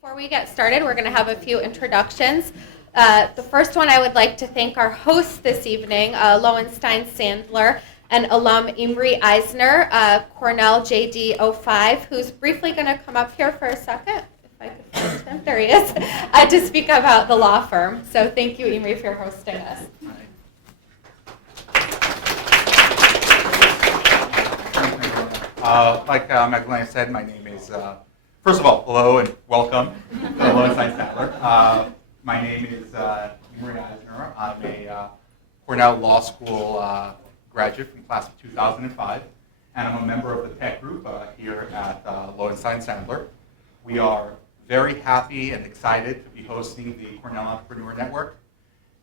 Before we get started, we're going to have a few introductions. The first one, I would like to thank our hosts this evening, Lowenstein Sandler and alum Imre Eisner, Cornell JD05, who's briefly going to come up here for a second, if I could find him, there he is, to speak about the law firm. So thank you, Imre, for hosting us. Like Magdalena said, my name is, first of all, hello and welcome to Lowenstein Sandler. My name is Imre Eisner. I'm a Cornell Law School graduate from class of 2005, and I'm a member of the tech group here at Lowenstein Sandler. We are very happy and excited to be hosting the Cornell Entrepreneur Network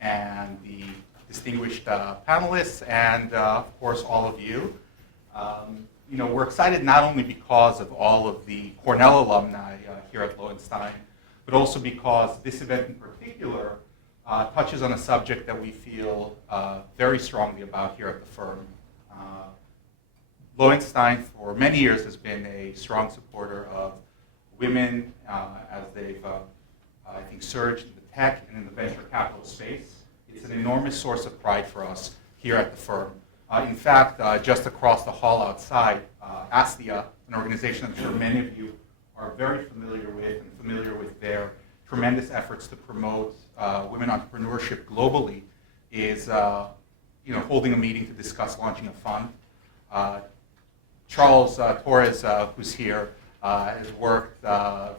and the distinguished panelists and, of course, all of you. We're excited not only because of all of the Cornell alumni here at Lowenstein, but also because this event in particular touches on a subject that we feel very strongly about here at the firm. Lowenstein, for many years, has been a strong supporter of women as they've, I think, surged in the tech and in the venture capital space. It's an enormous source of pride for us here at the firm. In fact, just across the hall outside, ASTIA, an organization I'm sure many of you are very familiar with their tremendous efforts to promote women entrepreneurship globally, is holding a meeting to discuss launching a fund. Charles Torres, who's here, has worked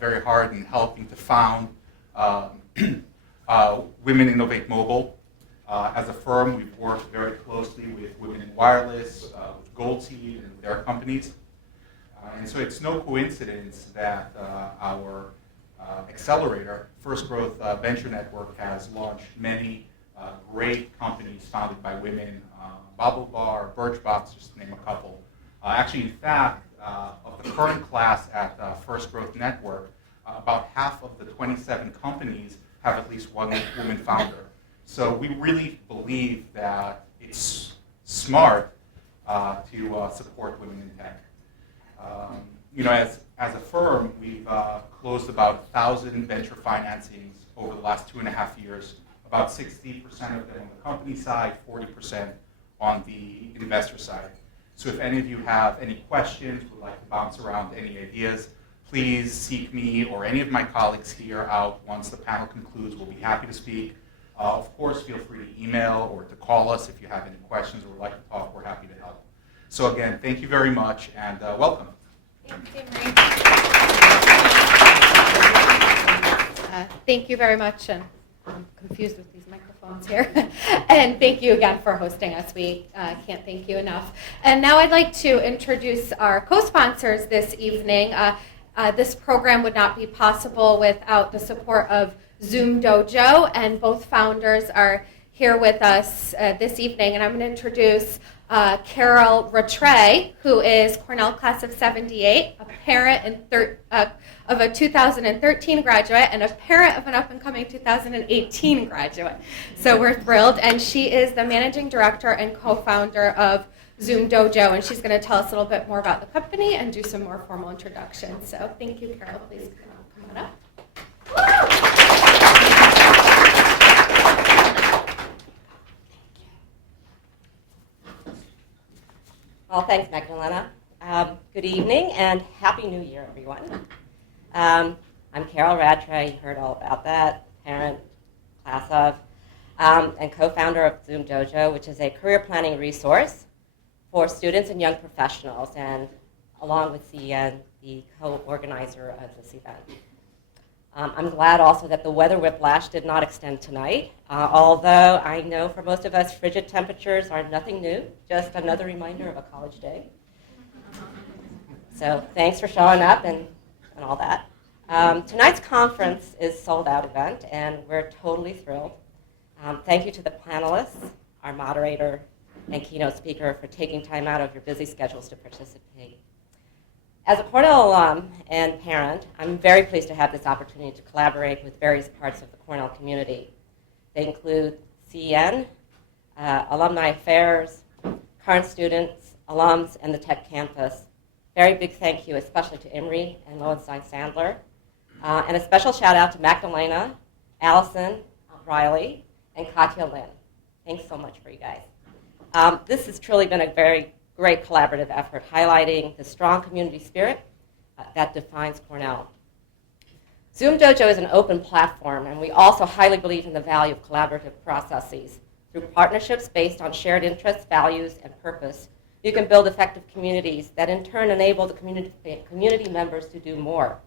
very hard in helping to found Women Innovate Mobile. As a firm, we've worked very closely with Women in Wireless, with Goldseed and their companies. And so it's no coincidence that our accelerator, First Growth Venture Network, has launched many great companies founded by women, Bobble Bar, Birchbox, just to name a couple. Actually, in fact, of the current class at First Growth Network, about half of the 27 companies have at least one woman founder. So we really believe that it's smart to support women in tech. As a firm, we've closed about 1,000 venture financings over the last 2.5 years, about 60% of them on the company side, 40% on the investor side. So if any of you have any questions, would like to bounce around any ideas, please seek me or any of my colleagues here out once the panel concludes. We'll be happy to speak. Of course, feel free to email or to call us if you have any questions or would like to talk. We're happy to help. So again, thank you very much and welcome. Thank you very much, and I'm confused with these microphones here. And thank you again for hosting us. We can't thank you enough. And now I'd like to introduce our co-sponsors this evening. This program would not be possible without the support of Zoom Dojo, and both founders are here with us this evening. And I'm going to introduce Carol Rattray, who is Cornell class of 78, a parent of a 2013 graduate, and a parent of an up-and-coming 2018 graduate. So we're thrilled. And she is the managing director and co-founder of Zoom Dojo, and she's going to tell us a little bit more about the company and do some more formal introductions. So thank you, Carol. Please come on up. Well, thanks, Magdalena. Good evening and Happy New Year, everyone. I'm Carol Rattray. You heard all about that. Parent, class of, and co-founder of Zoom Dojo, which is a career planning resource for students and young professionals, and along with CEN, the co-organizer of this event. I'm glad also that the weather whiplash did not extend tonight, although I know for most of us frigid temperatures are nothing new, just another reminder of a college day. So thanks for showing up and all that. Tonight's conference is a sold-out event, and we're totally thrilled. Thank you to the panelists, our moderator, and keynote speaker for taking time out of your busy schedules to participate. As a Cornell alum and parent, I'm very pleased to have this opportunity to collaborate with various parts of the Cornell community. They include CEN, Alumni Affairs, current students, alums, and the Tech Campus. Very big thank you, especially to Imre and Lowenstein Sandler, And a special shout out to Magdalena, Allison, Riley, and Katya Lynn. Thanks so much for you guys. This has truly been a very great collaborative effort, highlighting the strong community spirit that defines Cornell. Zoom Dojo is an open platform, and we also highly believe in the value of collaborative processes. Through partnerships based on shared interests, values, and purpose, you can build effective communities that in turn enable the community members to do more.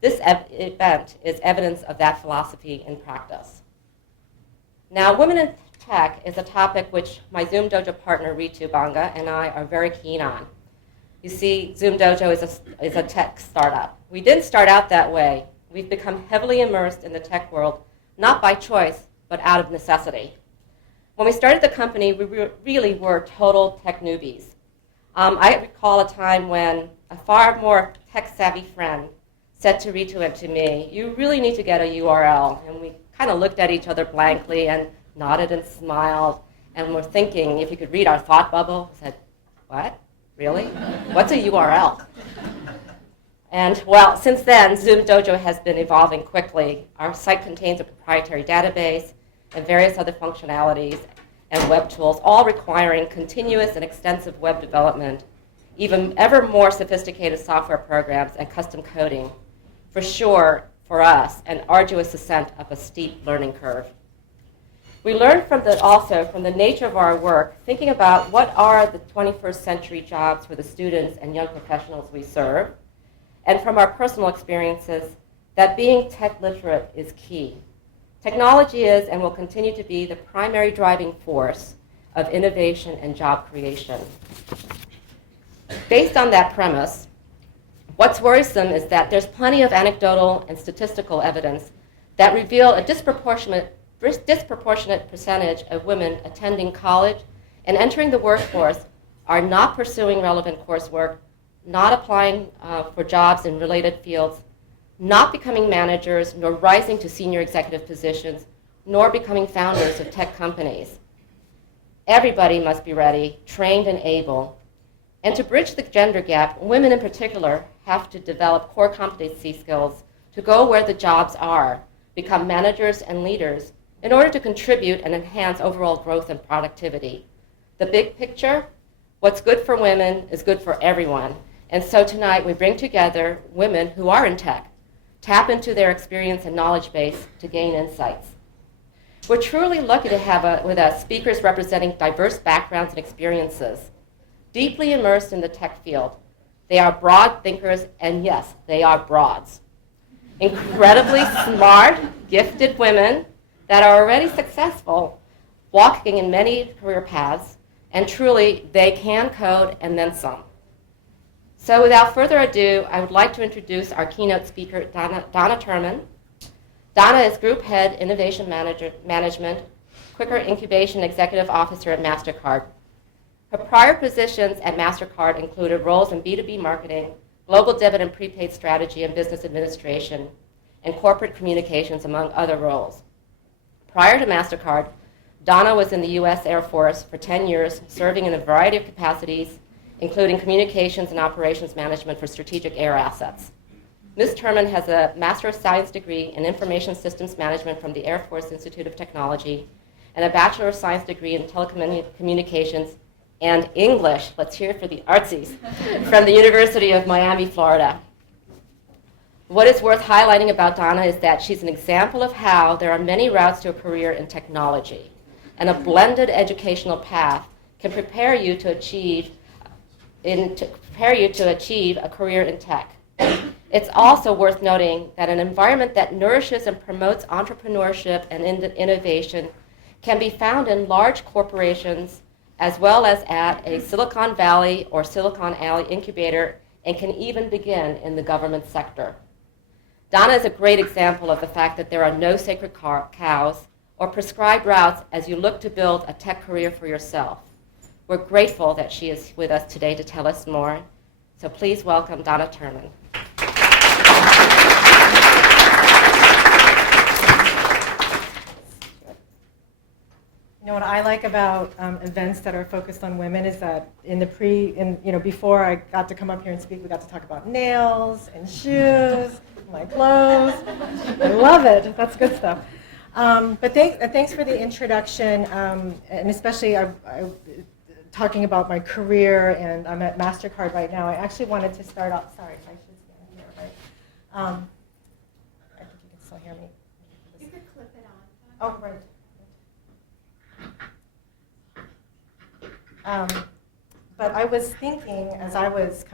This event is evidence of that philosophy in practice. Now, women in tech is a topic which my Zoom Dojo partner, Ritu Banga, and I are very keen on. You see, Zoom Dojo is a tech startup. We didn't start out that way. We've become heavily immersed in the tech world, not by choice, but out of necessity. When we started the company, we really were total tech newbies. I recall a time when a far more tech-savvy friend said to Ritu and to me, "You really need to get a URL." And we kind of looked at each other blankly and nodded and smiled, and we're thinking, if you could read our thought bubble, said, "What? Really? What's a URL?" And well, since then, Zoom Dojo has been evolving quickly. Our site contains a proprietary database and various other functionalities and web tools, all requiring continuous and extensive web development, even ever more sophisticated software programs and custom coding. For sure, for us, an arduous ascent up a steep learning curve. We learned also from the nature of our work, thinking about what are the 21st century jobs for the students and young professionals we serve, and from our personal experiences, that being tech literate is key. Technology is and will continue to be the primary driving force of innovation and job creation. Based on that premise, what's worrisome is that there's plenty of anecdotal and statistical evidence that reveal a disproportionate percentage of women attending college and entering the workforce are not pursuing relevant coursework, not applying for jobs in related fields, not becoming managers, nor rising to senior executive positions, nor becoming founders of tech companies. Everybody must be ready, trained, and able. And to bridge the gender gap, women in particular have to develop core competency skills to go where the jobs are, become managers and leaders, in order to contribute and enhance overall growth and productivity. The big picture, what's good for women is good for everyone. And so tonight we bring together women who are in tech, tap into their experience and knowledge base to gain insights. We're truly lucky to have with us speakers representing diverse backgrounds and experiences, deeply immersed in the tech field. They are broad thinkers, and yes, they are broads. Incredibly smart, gifted women that are already successful, walking in many career paths, and truly, they can code and then some. So without further ado, I would like to introduce our keynote speaker, Donna Turman. Donna is Group Head Innovation Management, Quicker Incubation Executive Officer at MasterCard. Her prior positions at MasterCard included roles in B2B marketing, global debit and prepaid strategy and business administration, and corporate communications, among other roles. Prior to MasterCard, Donna was in the U.S. Air Force for 10 years, serving in a variety of capacities, including communications and operations management for strategic air assets. Ms. Turman has a Master of Science degree in Information Systems Management from the Air Force Institute of Technology and a Bachelor of Science degree in Telecommunications and English, let's hear it for the artsies, from the University of Miami, Florida. What is worth highlighting about Donna is that she's an example of how there are many routes to a career in technology, and a blended educational path can prepare you to achieve a career in tech. It's also worth noting that an environment that nourishes and promotes entrepreneurship and innovation can be found in large corporations as well as at a Silicon Valley or Silicon Alley incubator, and can even begin in the government sector. Donna is a great example of the fact that there are no sacred cows or prescribed routes as you look to build a tech career for yourself. We're grateful that she is with us today to tell us more. So please welcome Donna Turman. You know what I like about events that are focused on women is that before I got to come up here and speak, we got to talk about nails and shoes, my clothes. I love it. That's good stuff. But thanks for the introduction, and especially talking about my career, and I'm at MasterCard right now. I actually wanted to start off, sorry, I should stand here, right? I think you can still hear me. You could clip it on. Oh, right. But I was thinking, as I was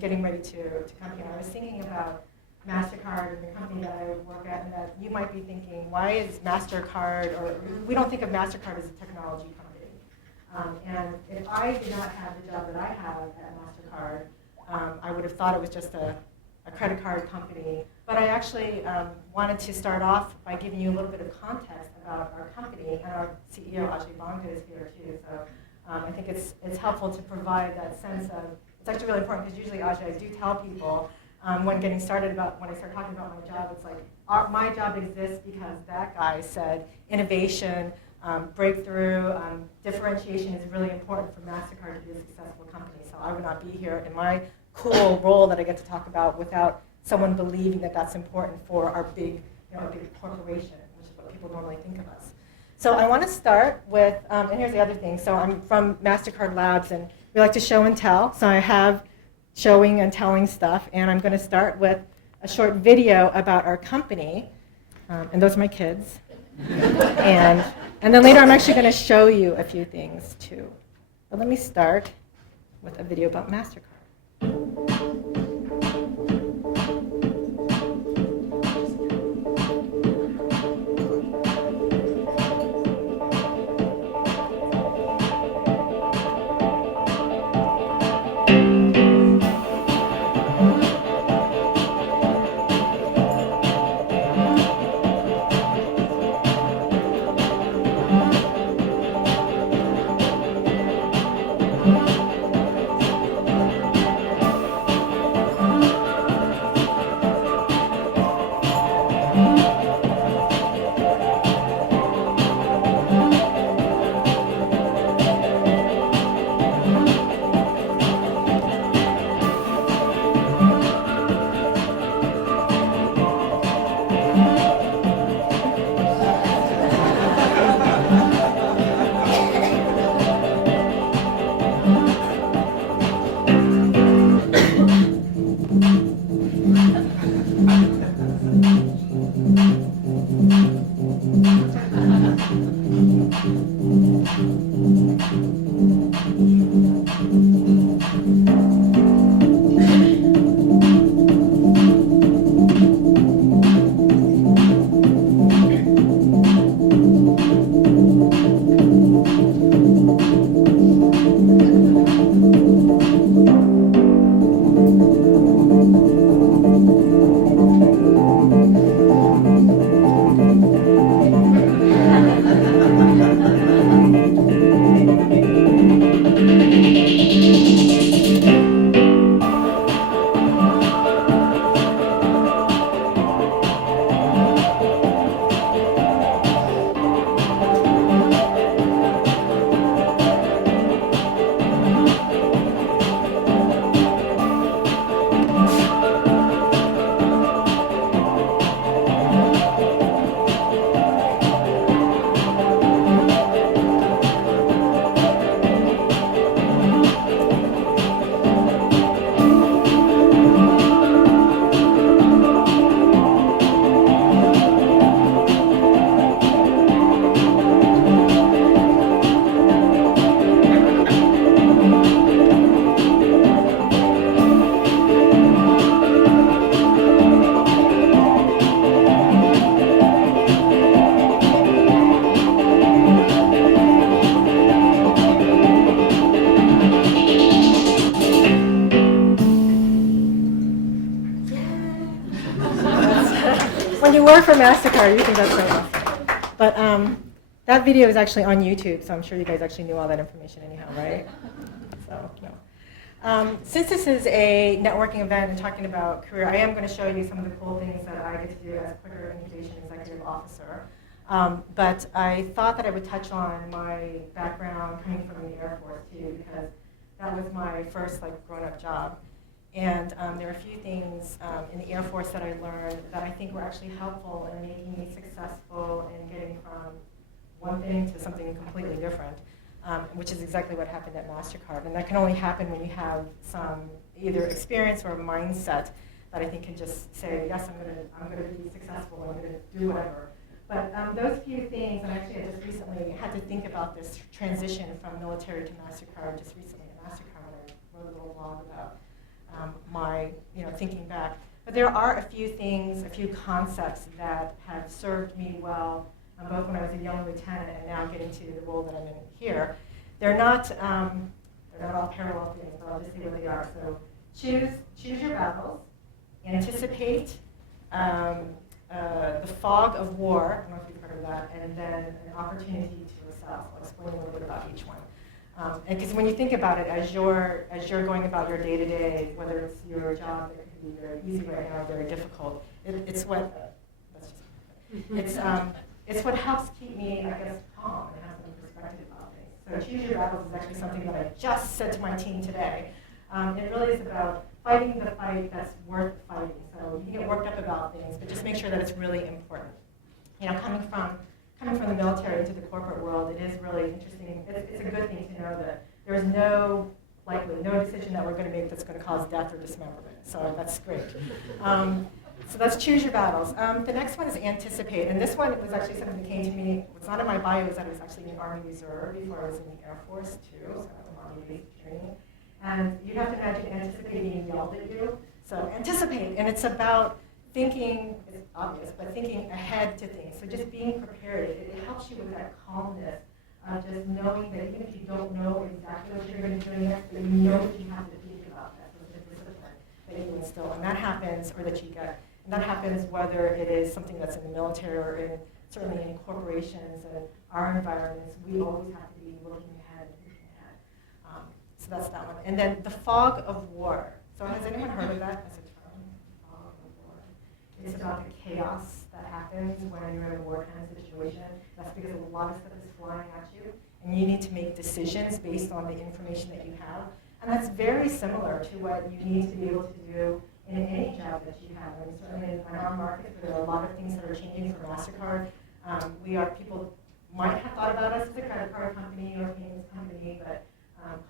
getting ready to come here, I was thinking about MasterCard and the company that I work at, and that you might be thinking, why is MasterCard, or we don't think of MasterCard as a technology company. And if I did not have the job that I have at MasterCard, I would have thought it was just a credit card company. But I actually wanted to start off by giving you a little bit of context about our company, and our CEO, Ajay Banga, is here too. So I think it's helpful to provide that sense of, it's actually really important because usually, Ajay, I do tell people when getting started when I start talking about my job, it's like, my job exists because that guy said innovation, breakthrough, differentiation is really important for MasterCard to be a successful company. So I would not be here in my cool role that I get to talk about without someone believing that that's important for our big corporation, which is what people normally think of us. So I want to start with, and here's the other thing. So I'm from MasterCard Labs, and we like to show and tell. So I have showing and telling stuff, and I'm going to start with a short video about our company, and those are my kids. And then later I'm actually going to show you a few things too. But let me start with a video about MasterCard. When you work for MasterCard, you think that's so awesome. But that video is actually on YouTube, so I'm sure you guys actually knew all that information anyhow, right? So, no. Since this is a networking event and talking about career, I am going to show you some of the cool things that I get to do as Quicker Incubation Executive Officer. But I thought that I would touch on my background coming from the Air Force, too, because that was my first grown-up job. And there are a few things in the Air Force that I learned that I think were actually helpful in making me successful in getting from one thing to something completely different, which is exactly what happened at MasterCard. And that can only happen when you have some either experience or a mindset that I think can just say, yes, I'm gonna be successful, I'm gonna do whatever. But those few things, and actually I just recently had to think about this transition from military to MasterCard just recently at MasterCard. I wrote a little blog about my thinking back. But there are a few things, a few concepts that have served me well, both when I was a young lieutenant and now getting to the role that I'm in here. They're not all parallel things, but I'll just say what they are. So choose your battles, anticipate the fog of war, I don't know if you've heard of that, and then an opportunity to excel. I'll explain a little bit about each one. Because when you think about it, as you're going about your day-to-day, whether it's your job that could be very easy right now or very difficult, it's what helps keep me, I guess, calm and have some perspective about things. So choose your battles is actually something that I just said to my team today. It really is about fighting the fight that's worth fighting. So you can get worked up about things, but just make sure that it's really important. Coming from the military into the corporate world, it is really interesting. It's a good thing to know that there's no decision that we're going to make that's going to cause death or dismemberment. So that's great. So that's choose your battles. The next one is anticipate, and this one was actually something that came to me. What's not in my bio is that I was actually in the Army Reserve before I was in the Air Force too, so I was Army basic training. And you have to imagine anticipating being yelled at you. So anticipate, and it's about thinking, it's obvious, but thinking ahead to things. So just being prepared, it helps you with that calmness of just knowing that even if you don't know exactly what you're going to do next, that you know that you have to think about that. So it's a discipline that you instill, and that happens, or that you get. And that happens whether it is something that's in the military or certainly in corporations and our environments. We always have to be looking ahead and thinking ahead. So that's that one. And then the fog of war. So has anyone heard of that as a term? Fog of war. It's about the chaos that happens when you're in a wartime situation. That's because a lot of stuff is flying at you, and you need to make decisions based on the information that you have. And that's very similar to what you need to be able to do in any job that you have. I mean, certainly in our market, there are a lot of things that are changing for MasterCard. People might have thought about us as a credit card company or a payments company, but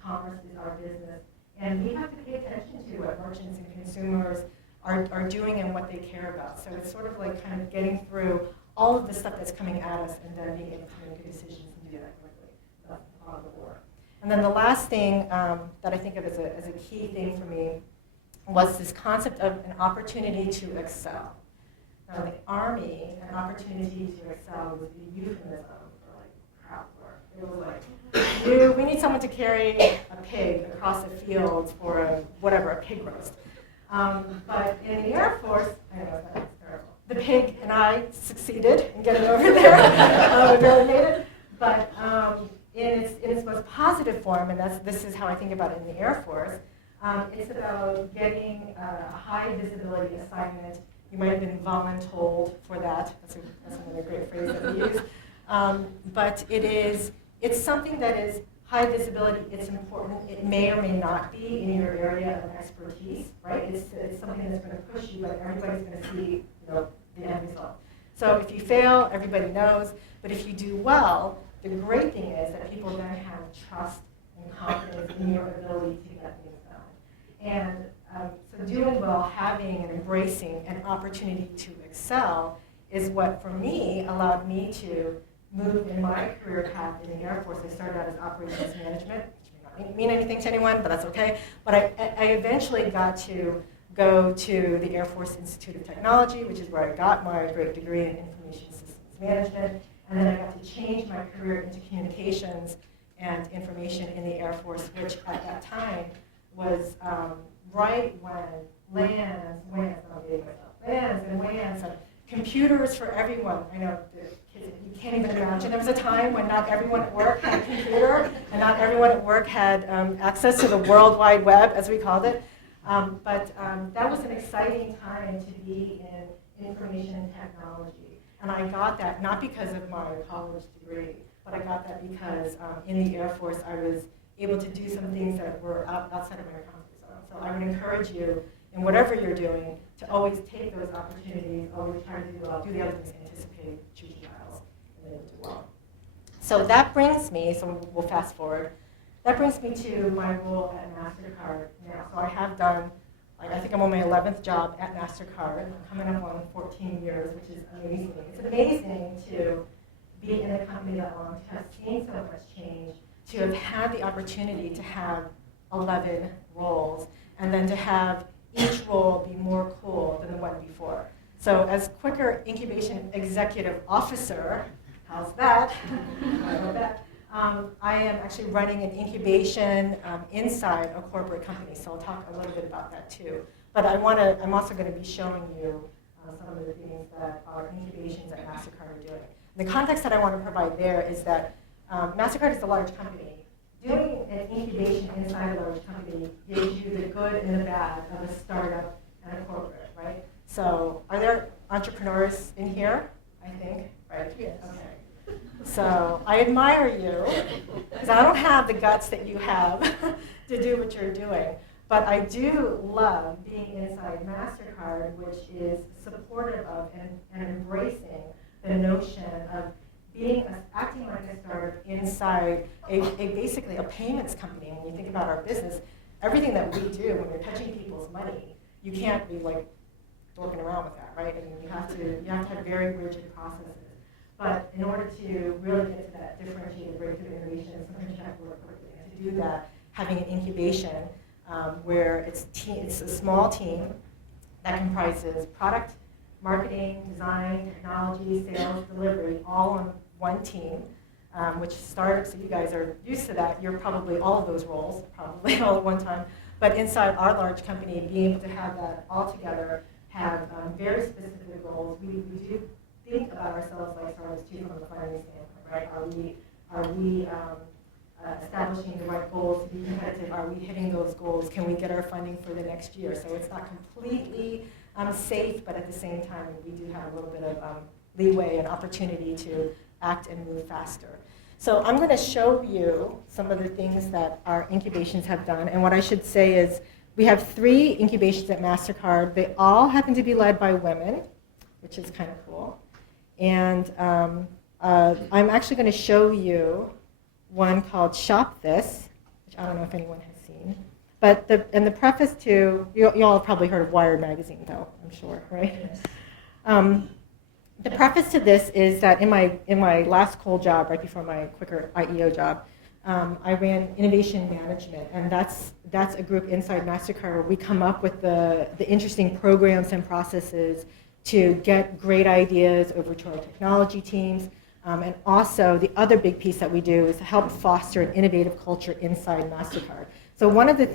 commerce is our business. And we have to pay attention to what merchants and consumers are doing and what they care about. So it's sort of like kind of getting through all of the stuff that's coming at us and then being able to make good decisions and do that quickly. So that's the fog of war. And then the last thing that I think of as a key thing for me was this concept of an opportunity to excel. Now, in the Army, an opportunity to excel was the euphemism for like crap work. It was like, we need someone to carry a pig across a field for a pig roast. But in the Air Force, I know that's terrible. The pig and I succeeded in getting over there. We barely made it. But in its most positive form, and this is how I think about it in the Air Force, it's about getting a high visibility assignment. You might have been voluntold for that. That's another great phrase that we use. But it's something that is high visibility. It's important. It may or may not be in your area of expertise, right? It's something that's going to push you, but everybody's going to see the end result. So if you fail, everybody knows. But if you do well, the great thing is that people then have trust and confidence in your ability to get things done. And so doing well, having and embracing an opportunity to excel is what, for me, allowed me to move in my career path in the Air Force. I started out as operations management, which may not mean anything to anyone, but that's okay. But I eventually got to go to the Air Force Institute of Technology, which is where I got my great degree in information systems management. And then I got to change my career into communications and information in the Air Force, which at that time was right when LANs and WANs and computers for everyone. I know you can't even imagine. There was a time when not everyone at work had a computer and not everyone at work had access to the World Wide Web, as we called it. But that was an exciting time to be in information technology. And I got that not because of my college degree, but I got that because in the Air Force I was able to do some things that were outside of my comfort zone. So I would encourage you, in whatever you're doing, to always take those opportunities, always try to do the other things, anticipate future trials, and then do well. So that brings me, so we'll fast forward, that brings me to my role at MasterCard now. So I have done, like, I think I'm on my 11th job at MasterCard. I'm coming up on 14 years, which is amazing. It's amazing to be in a company that long, to have seen so much change, to have had the opportunity to have 11 roles, and then to have each role be more cool than the one before. So as Quicker Incubation Executive Officer, how's that? I love that. I am actually running an incubation inside a corporate company, so I'll talk a little bit about that too. But I'm also going to be showing you some of the things that our incubations at MasterCard are doing. The context that I want to provide there is that MasterCard is a large company. Doing an incubation inside a large company gives you the good and the bad of a startup and a corporate, right? So are there entrepreneurs in here? I think, right? Yes. Okay. So I admire you, because I don't have the guts that you have to do what you're doing. But I do love being inside MasterCard, which is supportive of and embracing the notion of acting like a startup inside basically a payments company. And when you think about our business, everything that we do, when you're touching people's money, you can't be like dorking around with that, right? I mean, you have to have very rigid processes. But in order to really get to that differentiated breakthrough innovation, sometimes you have to work quickly. And to do that, having an incubation where it's a small team that comprises product, marketing, design, technology, sales, delivery, all on one team, which startups, so you guys are used to that. You're probably all of those roles, probably all at one time. But inside our large company, being able to have that all together, have very specific goals. We do think about ourselves like startups too from a funding standpoint, right? Are we establishing the right goals to be competitive? Are we hitting those goals? Can we get our funding for the next year? So it's not completely safe, but at the same time, we do have a little bit of leeway and opportunity to act and move faster. So I'm going to show you some of the things that our incubations have done. And what I should say is we have 3 incubations at MasterCard. They all happen to be led by women, which is kind of cool. And I'm actually going to show you one called Shop This, which I don't know if anyone has seen. But the preface to, you all have probably heard of Wired magazine, though, I'm sure, right? Yes. The preface to this is that in my last coal job, right before my Quicker IEO job, I ran innovation management, and that's a group inside MasterCard where we come up with the interesting programs and processes to get great ideas over to our technology teams. And also, the other big piece that we do is to help foster an innovative culture inside MasterCard. So one of the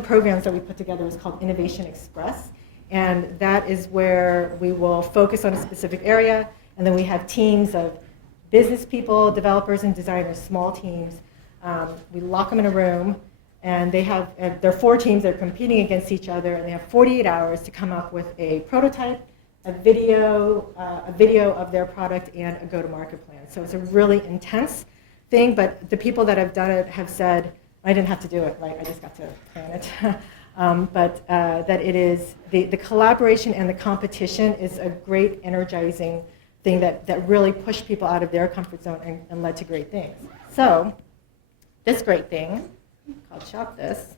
programs that we put together is called Innovation Express. And that is where we will focus on a specific area, and then we have teams of business people, developers, and designers, small teams. We lock them in a room, and there are 4 teams that are competing against each other, and they have 48 hours to come up with a prototype, a video of their product, and a go-to-market plan. So it's a really intense thing, but the people that have done it have said, I didn't have to do it, right? I just got to plan it. But that it is, the collaboration and the competition is a great energizing thing that really pushed people out of their comfort zone and led to great things. So this great thing, called Shop This,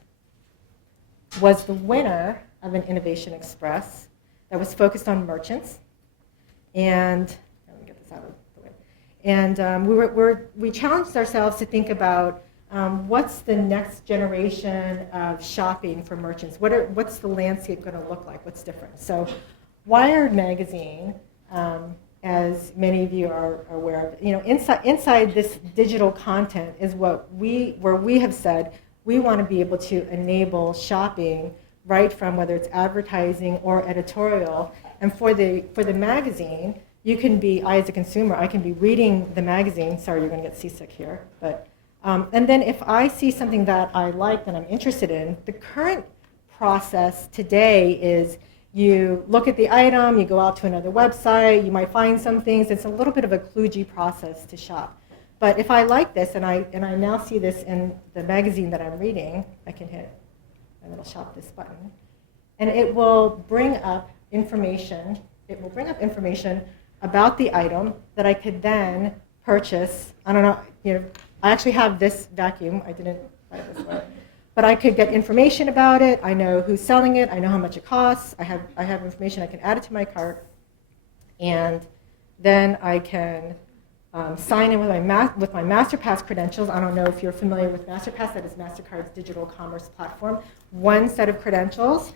was the winner of an Innovation Express that was focused on merchants. And let me get this out of the way. And we challenged ourselves to think about what's the next generation of shopping for merchants? What's the landscape going to look like? What's different? So Wired magazine, as many of you are aware of, inside this digital content is where we have said we want to be able to enable shopping right from whether it's advertising or editorial. And for the magazine, you can be, I as a consumer, I can be reading the magazine. Sorry, you're going to get seasick here, but and then if I see something that I like, that I'm interested in, the current process today is you look at the item, you go out to another website, you might find some things. It's a little bit of a kludgy process to shop. But if I like this, and I now see this in the magazine that I'm reading, I can hit my little shop this button, and it will bring up information. It will bring up information about the item that I could then purchase. I don't know, I actually have this vacuum. I didn't buy it this way. But I could get information about it. I know who's selling it. I know how much it costs. I have information. I can add it to my cart. And then I can sign in with my MasterPass credentials. I don't know if you're familiar with MasterPass. That is MasterCard's digital commerce platform. One set of credentials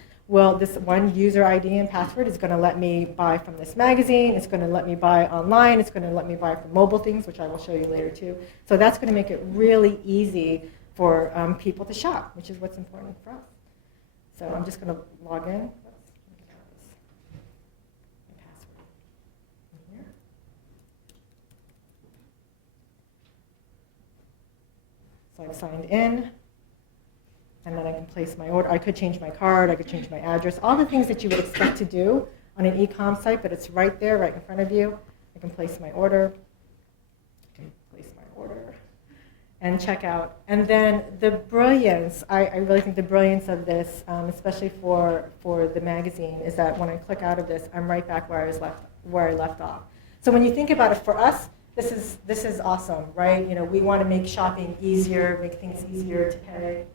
this one user ID and password is going to let me buy from this magazine. It's going to let me buy online. It's going to let me buy from mobile things, which I will show you later too. So that's going to make it really easy for people to shop, which is what's important for us. So I'm just going to log in. My password in here. So I've signed in. And then I can place my order. I could change my card. I could change my address. All the things that you would expect to do on an e-com site, but it's right there, right in front of you. I can place my order. And check out. And then the brilliance, I really think the brilliance of this, especially for the magazine, is that when I click out of this, I'm right back where I left off. So when you think about it, for us, this is awesome, right? We want to make shopping easier, make things easier to pay.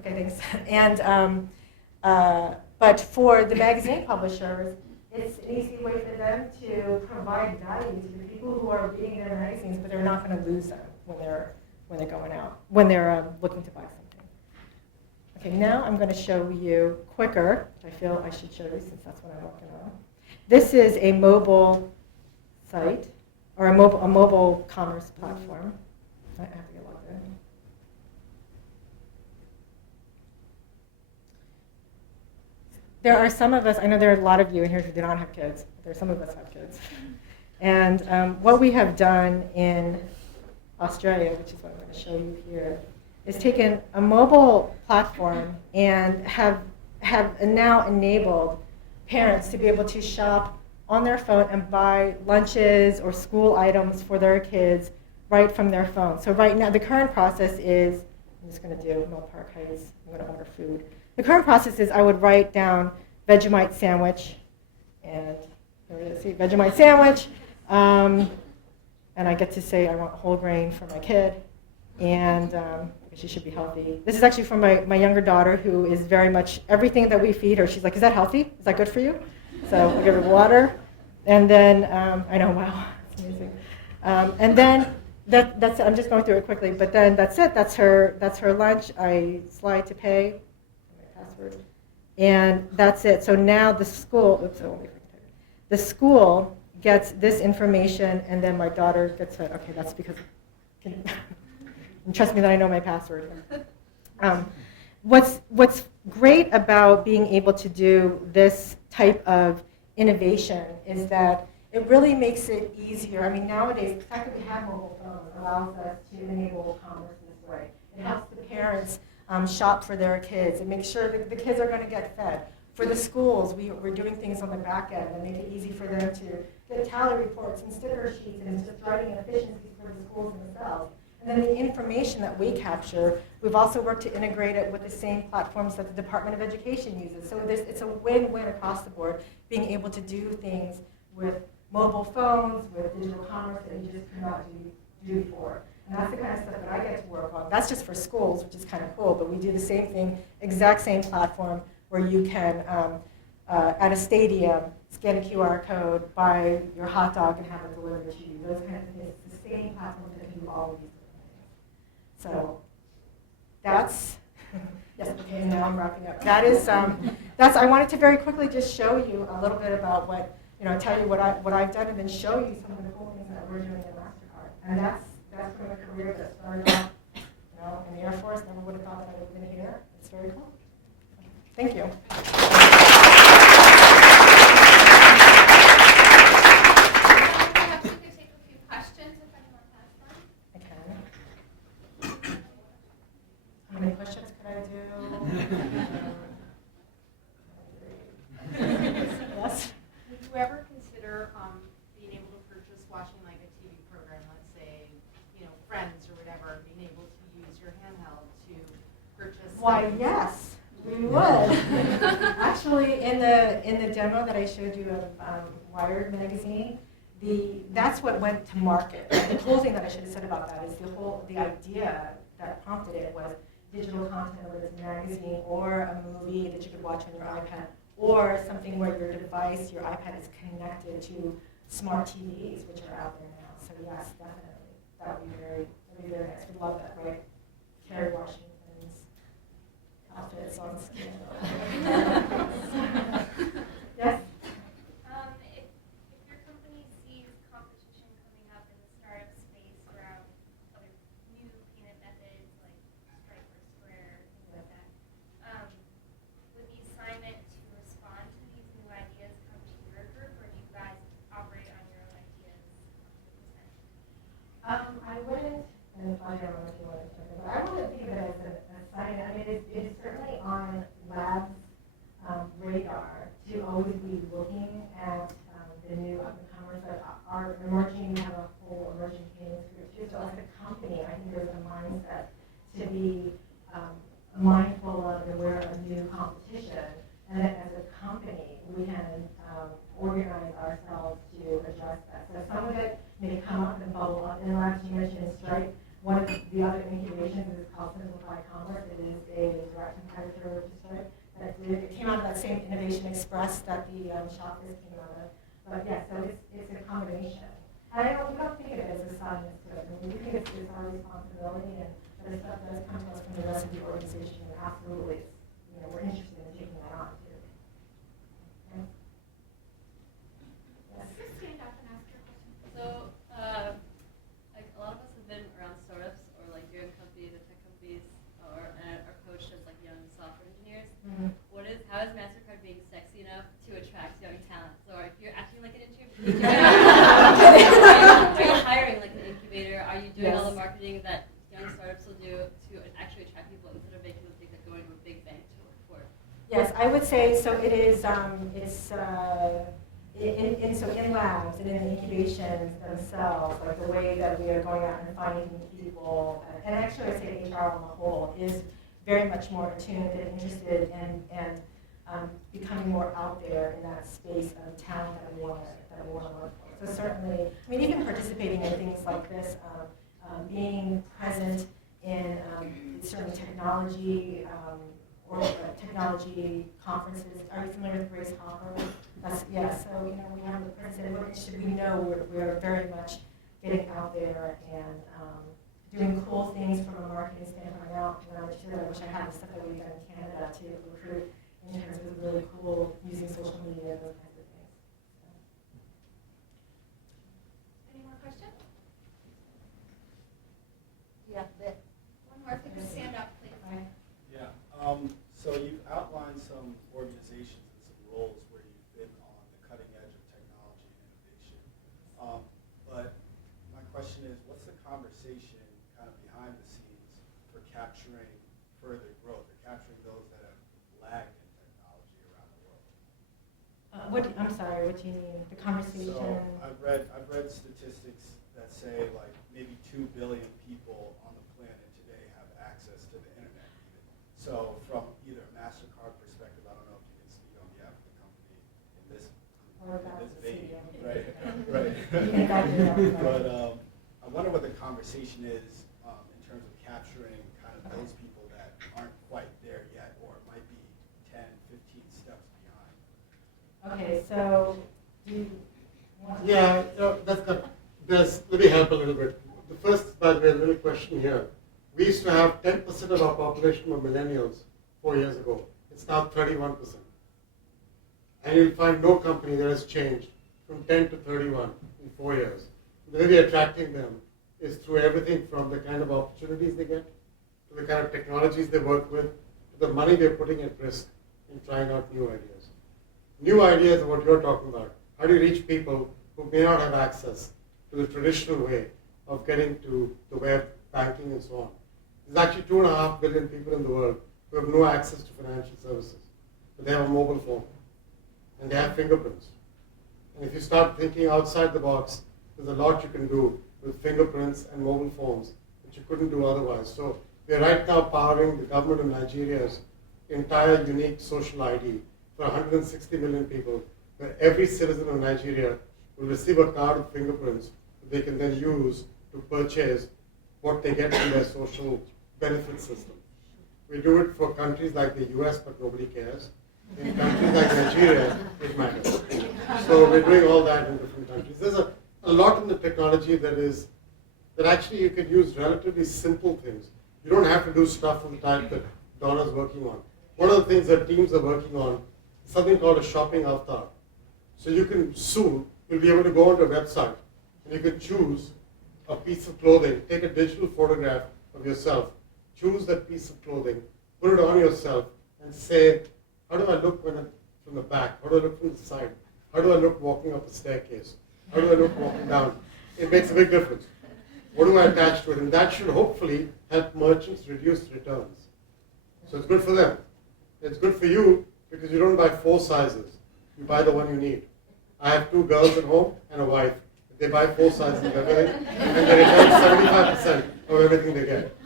Okay, thanks. And but for the magazine publishers, it's an easy way for them to provide value to the people who are reading their magazines, but they're not going to lose them when they're going out, when they're looking to buy something. Okay, now I'm going to show you Quicker, which I feel I should show you since that's what I'm working on. This is a mobile site, or a mobile commerce platform. I have to get logged in. There are some of us, I know there are a lot of you in here who do not have kids, but there are some of us who have kids. And what we have done in Australia, which is what I'm going to show you here, is taken a mobile platform and have now enabled parents to be able to shop on their phone and buy lunches or school items for their kids right from their phone. So right now, the current process is, I'm just going to do Mill Park Heights, I'm going to order food. The current process is I would write down Vegemite sandwich, and here it is, see, Vegemite sandwich, and I get to say I want whole grain for my kid, and she should be healthy. This is actually from my younger daughter, who is very much, everything that we feed her, she's like, is that healthy? Is that good for you? So I give her water, and then, I know, wow, it's amazing. And then, that's I'm just going through it quickly, but then that's it, that's her lunch. I slide to pay, my password, and that's it. So now the school, the school gets this information, and then my daughter gets fed. Okay, that's because, and trust me that I know my password. What's great about being able to do this type of innovation is that it really makes it easier. I mean, nowadays, the fact that we have mobile phones allows us to enable commerce in this way. It helps the parents shop for their kids and make sure that the kids are going to get fed. For the schools, we're doing things on the back end and make it easy for them to get tally reports and sticker sheets and just writing efficiencies for the schools themselves. And then the information that we capture, we've also worked to integrate it with the same platforms that the Department of Education uses. So it's a win-win across the board, being able to do things with mobile phones, with digital commerce that you just could not do before. And that's the kind of stuff that I get to work on. That's just for schools, which is kind of cool, but we do the same thing, exact same platform, where you can, at a stadium, scan a QR code, buy your hot dog, and have it delivered to you. Those kind of things. It's the same platform that can do all of these different things. So that's, yes, okay, now I'm wrapping up. That is, I wanted to very quickly just show you a little bit about what, tell you what I've done, and then show you some of the cool things that we're doing at MasterCard. And that's from a career that started off, in the Air Force. Never would have thought that I would have been here. It's very cool. Thank you. Perhaps we could take a few questions if anyone has them. I can. How many questions could I do? Yes? Would you ever consider being able to purchase, watching like a TV program, let's say, Friends or whatever, being able to use your handheld to purchase? Why, yes. We would. Actually, in the demo that I showed you of Wired magazine, that's what went to market. The whole thing that I should have said about that is the idea that prompted it was digital content, whether it's a magazine or a movie that you could watch on your iPad, or something where your device, your iPad, is connected to smart TVs, which are out there now. So yes, definitely, that would be very nice. We love that, right? Kerry Washington's outfits on scale. Yes. If your company sees competition coming up in the startup space around other new payment methods like Stripe or Square, things like that, would the assignment to respond to these new ideas come to your group, or do you guys operate on your own ideas 100%? I wouldn't, and I don't know if you want to check it, but I wouldn't think of it as an assignment. I mean, it's certainly on labs' radar to always be looking at the new up-and-comers that are emerging. We have a whole emerging payments group too. So as a company, I think there's a mindset to be mindful of and aware of new competition. And that as a company, we can organize ourselves to address that. So some of it may come up and bubble up. And last you mentioned Stripe. One of the other incubations is called Simplified Commerce. It is a direct competitor to Stripe. It came out of that same Innovation Express that the Shoppers came out of. But yeah, so it's a combination. And we don't think of it as assignments to it. I mean, we think it's our responsibility, and the stuff does come to us from the rest of the organization. And absolutely, we're interested in taking that on too. Okay. Yes. Just stand up and ask your question. So, like a lot of us have been around startups or like you're in companies, tech companies, or are coached as like young software engineers. Mm-hmm. How is MasterCard being sexy enough to attract young talent? So, if you're acting like an incubator, are you hiring like an incubator? Are you doing all the marketing that young startups will do to actually attract people instead of making them think that going to a big bank to work for? Yes, I would say so. It is. So in labs and in the incubations themselves, like the way that we are going out and finding people, and actually I say HR on the whole is very much more attuned and interested and becoming more out there in that space of talent that we want to work for. So certainly, I mean, even participating in things like this, being present in certain technology or technology conferences. Are you familiar with Grace Hopper? So we have the president. We know we're very much getting out there and doing cool things from a marketing standpoint. Now, when I was here, I wish I had the stuff that we've done in Canada to recruit interns with really cool using social media, those kinds of things. Any more questions? Yeah. One more. If you could stand up, please. Right. Yeah. So you've outlined some organizations and some roles where you've been on the cutting edge of technology and innovation. But my question is, what's the conversation kind of behind the scenes for capturing further growth or capturing those that have lagged in technology around the world? I'm sorry, what do you mean? The conversation? So I've read statistics that say like maybe 2 billion people on the planet today have access to the internet even. So from either a MasterCard perspective, I don't know if you can speak on behalf of the company in this vein, right? But I wonder what the conversation is in terms of capturing kind of those people that aren't quite there yet or might be 10, 15 steps behind. Okay, so do you want to? Yeah, that's good. Let me help a little bit. The first, by the way, little question here. We used to have 10% of our population were millennials 4 years ago. It's now 31%. And you'll find no company that has changed from 10 to 31 in 4 years. The way we're attracting them is through everything from the kind of opportunities they get, to the kind of technologies they work with, to the money they're putting at risk in trying out new ideas. New ideas are what you're talking about. How do you reach people who may not have access to the traditional way of getting to the web, banking, and so on? There's actually 2.5 billion people in the world who have no access to financial services, but they have a mobile phone, and they have fingerprints. And if you start thinking outside the box, there's a lot you can do with fingerprints and mobile phones that you couldn't do otherwise. So we're right now powering the government of Nigeria's entire unique social ID for 160 million people, where every citizen of Nigeria will receive a card with fingerprints that they can then use to purchase what they get from their social benefit system. We do it for countries like the US, but nobody cares. In countries like Nigeria, it matters. So we're doing all that in different countries. There's a lot in the technology that actually you can use relatively simple things. You don't have to do stuff of the type that Donna's working on. One of the things that teams are working on is something called a shopping avatar. So you can soon, you'll be able to go onto a website and you can choose a piece of clothing, take a digital photograph of yourself, choose that piece of clothing, put it on yourself, and say, how do I look when I'm from the back? How do I look from the side? How do I look walking up a staircase? How do I look walking down? It makes a big difference. What do I attach to it? And that should hopefully help merchants reduce returns. So it's good for them. It's good for you because you don't buy 4 sizes. You buy the one you need. I have 2 girls at home and a wife. They buy 4 sizes of everything, and they return 75% of everything they get.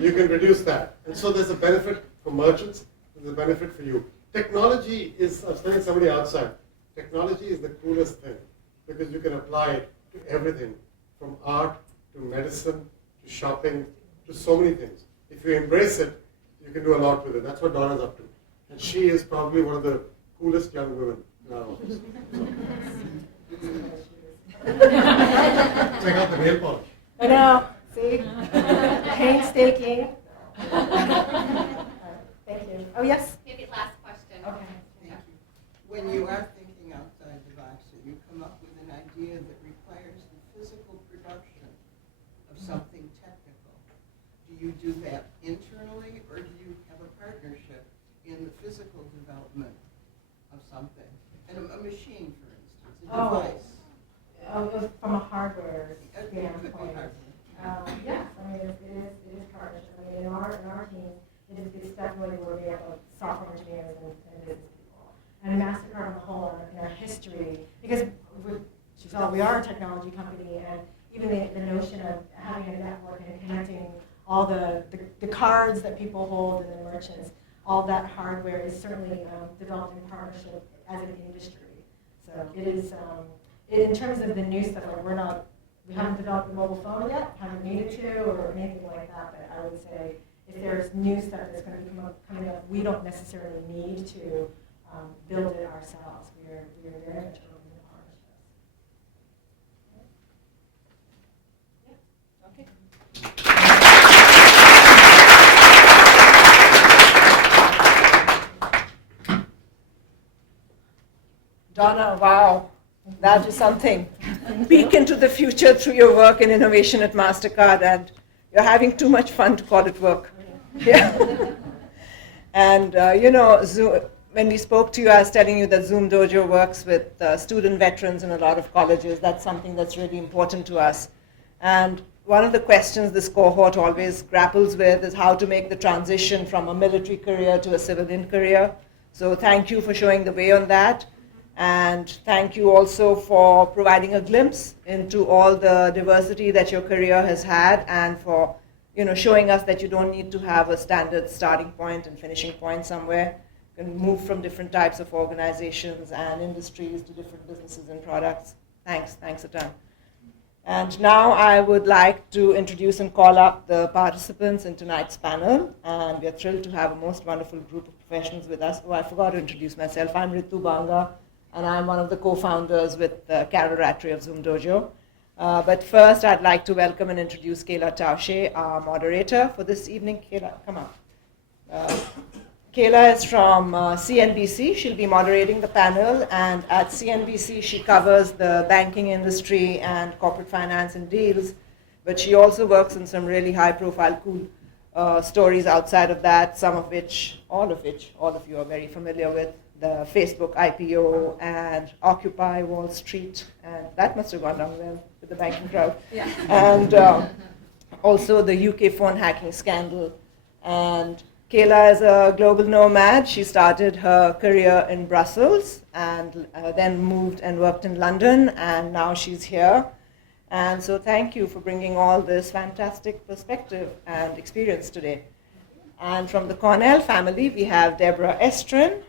You can reduce that. And so there's a benefit for merchants, there's a benefit for you. Technology is, I was telling somebody outside, technology is the coolest thing because you can apply it to everything, from art to medicine to shopping to so many things. If you embrace it, you can do a lot with it. That's what Donna's up to. And she is probably one of the coolest young women in our office. Check out the nail polish. I know, see? Painstaking. Thank you. Oh, yes? Maybe last question. Okay. Thank you. When you are thinking outside the box and you come up with an idea that requires the physical production of something technical, do you do that internally or do you have a partnership in the physical development of something? And a machine, for instance, a device. From a hardware It could be standpoint. hardware. Yes, I mean, it is partnership. I mean, in our team, it's definitely where we have software engineers and business people. And MasterCard on the whole, in our history, because we are a technology company, and even the notion of having a network and connecting all the cards that people hold and the merchants, all that hardware is certainly developed in partnership as an industry. So it is, in terms of the new stuff, like we haven't developed the mobile phone yet, haven't needed to, or anything like that, but I would say if there's new stuff that's going to be coming up, we don't necessarily need to build it ourselves. We are very much open to partnerships. Donna, wow, that is something. Peek into the future through your work and innovation at MasterCard, and you're having too much fun to call it work. Yeah. And Zoom, when we spoke to you, I was telling you that Zoom Dojo works with student veterans in a lot of colleges. That's something that's really important to us. And one of the questions this cohort always grapples with is how to make the transition from a military career to a civilian career. So thank you for showing the way on that. And thank you also for providing a glimpse into all the diversity that your career has had, and for showing us that you don't need to have a standard starting point and finishing point somewhere. You can move from different types of organizations and industries to different businesses and products. Thanks a ton. And now I would like to introduce and call up the participants in tonight's panel. And we are thrilled to have a most wonderful group of professionals with us. Oh, I forgot to introduce myself. I'm Ritu Banga, and I'm one of the co-founders with Carol Rattray of Zoom Dojo. But first, I'd like to welcome and introduce Kayla Tausche, our moderator for this evening. Kayla, come on. Kayla is from CNBC. She'll be moderating the panel, and at CNBC, she covers the banking industry and corporate finance and deals, but she also works on some really high-profile, cool stories outside of that, some of which, all of you are very familiar with. The Facebook IPO and Occupy Wall Street, and that must have gone down well with the banking crowd. Yeah. And also the UK phone hacking scandal. And Kayla is a global nomad. She started her career in Brussels and then moved and worked in London, and now she's here. And so thank you for bringing all this fantastic perspective and experience today. And from the Cornell family, we have Deborah Estrin.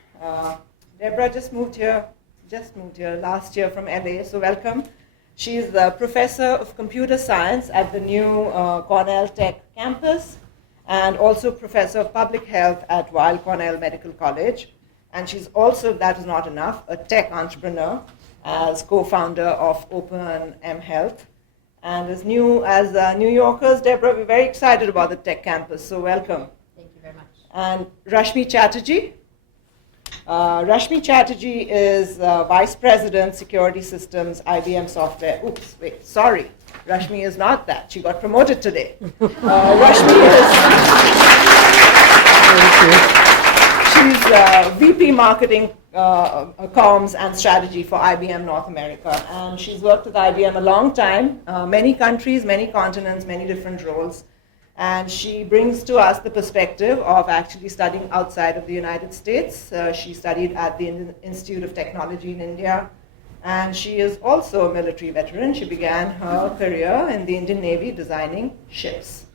Deborah just moved here last year from LA, so welcome. She's the professor of computer science at the new Cornell Tech campus, and also professor of public health at Weill Cornell Medical College. And she's also, that is not enough, a tech entrepreneur as co-founder of Open M Health. And as New Yorkers, Deborah, we're very excited about the tech campus, so welcome. Thank you very much. And Rashmi Chatterjee. Rashmi Chatterjee is Vice President, Security Systems, IBM Software. Oops, wait, sorry. Rashmi is not that. She got promoted today. She's VP Marketing, Comms and Strategy for IBM North America. And she's worked with IBM a long time, many countries, many continents, many different roles. And she brings to us the perspective of actually studying outside of the United States. She studied at the Institute of Technology in India. And she is also a military veteran. She began her career in the Indian Navy designing ships.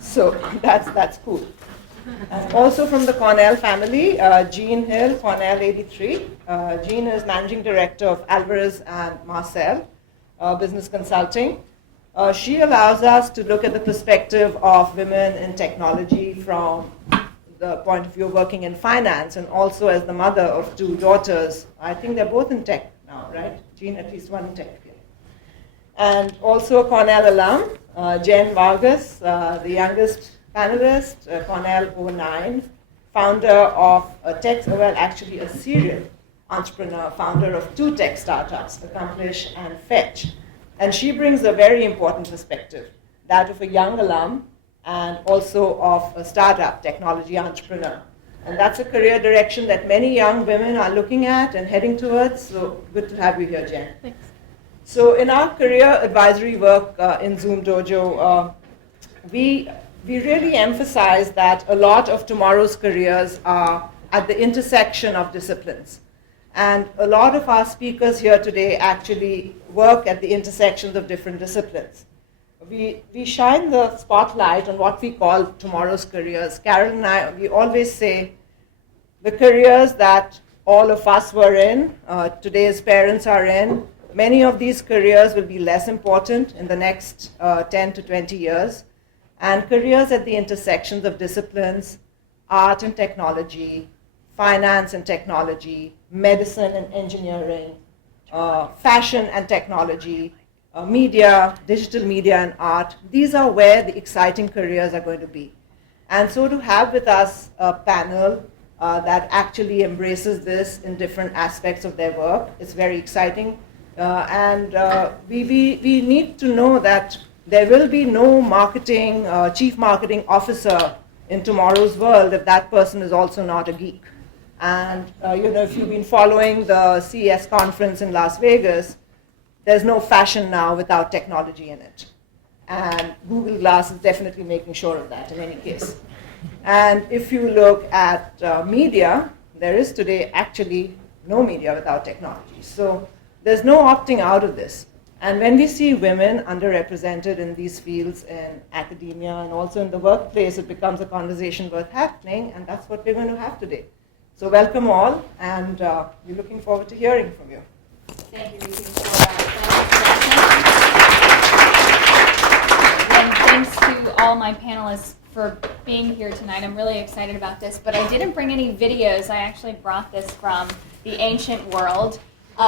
So that's cool. And also from the Cornell family, Jean Hill, Cornell 83. Jean is Managing Director of Alvarez and Marcel Business Consulting. She allows us to look at the perspective of women in technology from the point of view of working in finance, and also as the mother of two daughters. I think they're both in tech now, right? Jean, at least one in tech. Yeah. And also a Cornell alum, Jen Vargas, the youngest panelist, Cornell 09, founder of actually a serial entrepreneur, founder of two tech startups, Accomplish and Fetch. And she brings a very important perspective, that of a young alum and also of a startup technology entrepreneur. And that's a career direction that many young women are looking at and heading towards. So good to have you here, Jen. Thanks. So in our career advisory work in Zoom Dojo, we really emphasize that a lot of tomorrow's careers are at the intersection of disciplines. And a lot of our speakers here today actually work at the intersections of different disciplines. We shine the spotlight on what we call tomorrow's careers. Carol and I, we always say the careers that all of us were in, today's parents are in, many of these careers will be less important in the next 10 to 20 years. And careers at the intersections of disciplines, art and technology, finance and technology, medicine and engineering, fashion and technology, media, digital media and art. These are where the exciting careers are going to be. And so to have with us a panel that actually embraces this in different aspects of their work, it's very exciting. We need to know that there will be no chief marketing officer in tomorrow's world if that person is also not a geek. And if you've been following the CES conference in Las Vegas, there's no fashion now without technology in it. And Google Glass is definitely making sure of that in any case. And if you look at media, there is today actually no media without technology. So there's no opting out of this. And when we see women underrepresented in these fields in academia and also in the workplace, it becomes a conversation worth happening, and that's what we're going to have today. So welcome all, and we're looking forward to hearing from you. Thank you, Ruthie, for that. And thanks to all my panelists for being here tonight. I'm really excited about this, but I didn't bring any videos. I actually brought this from the ancient world.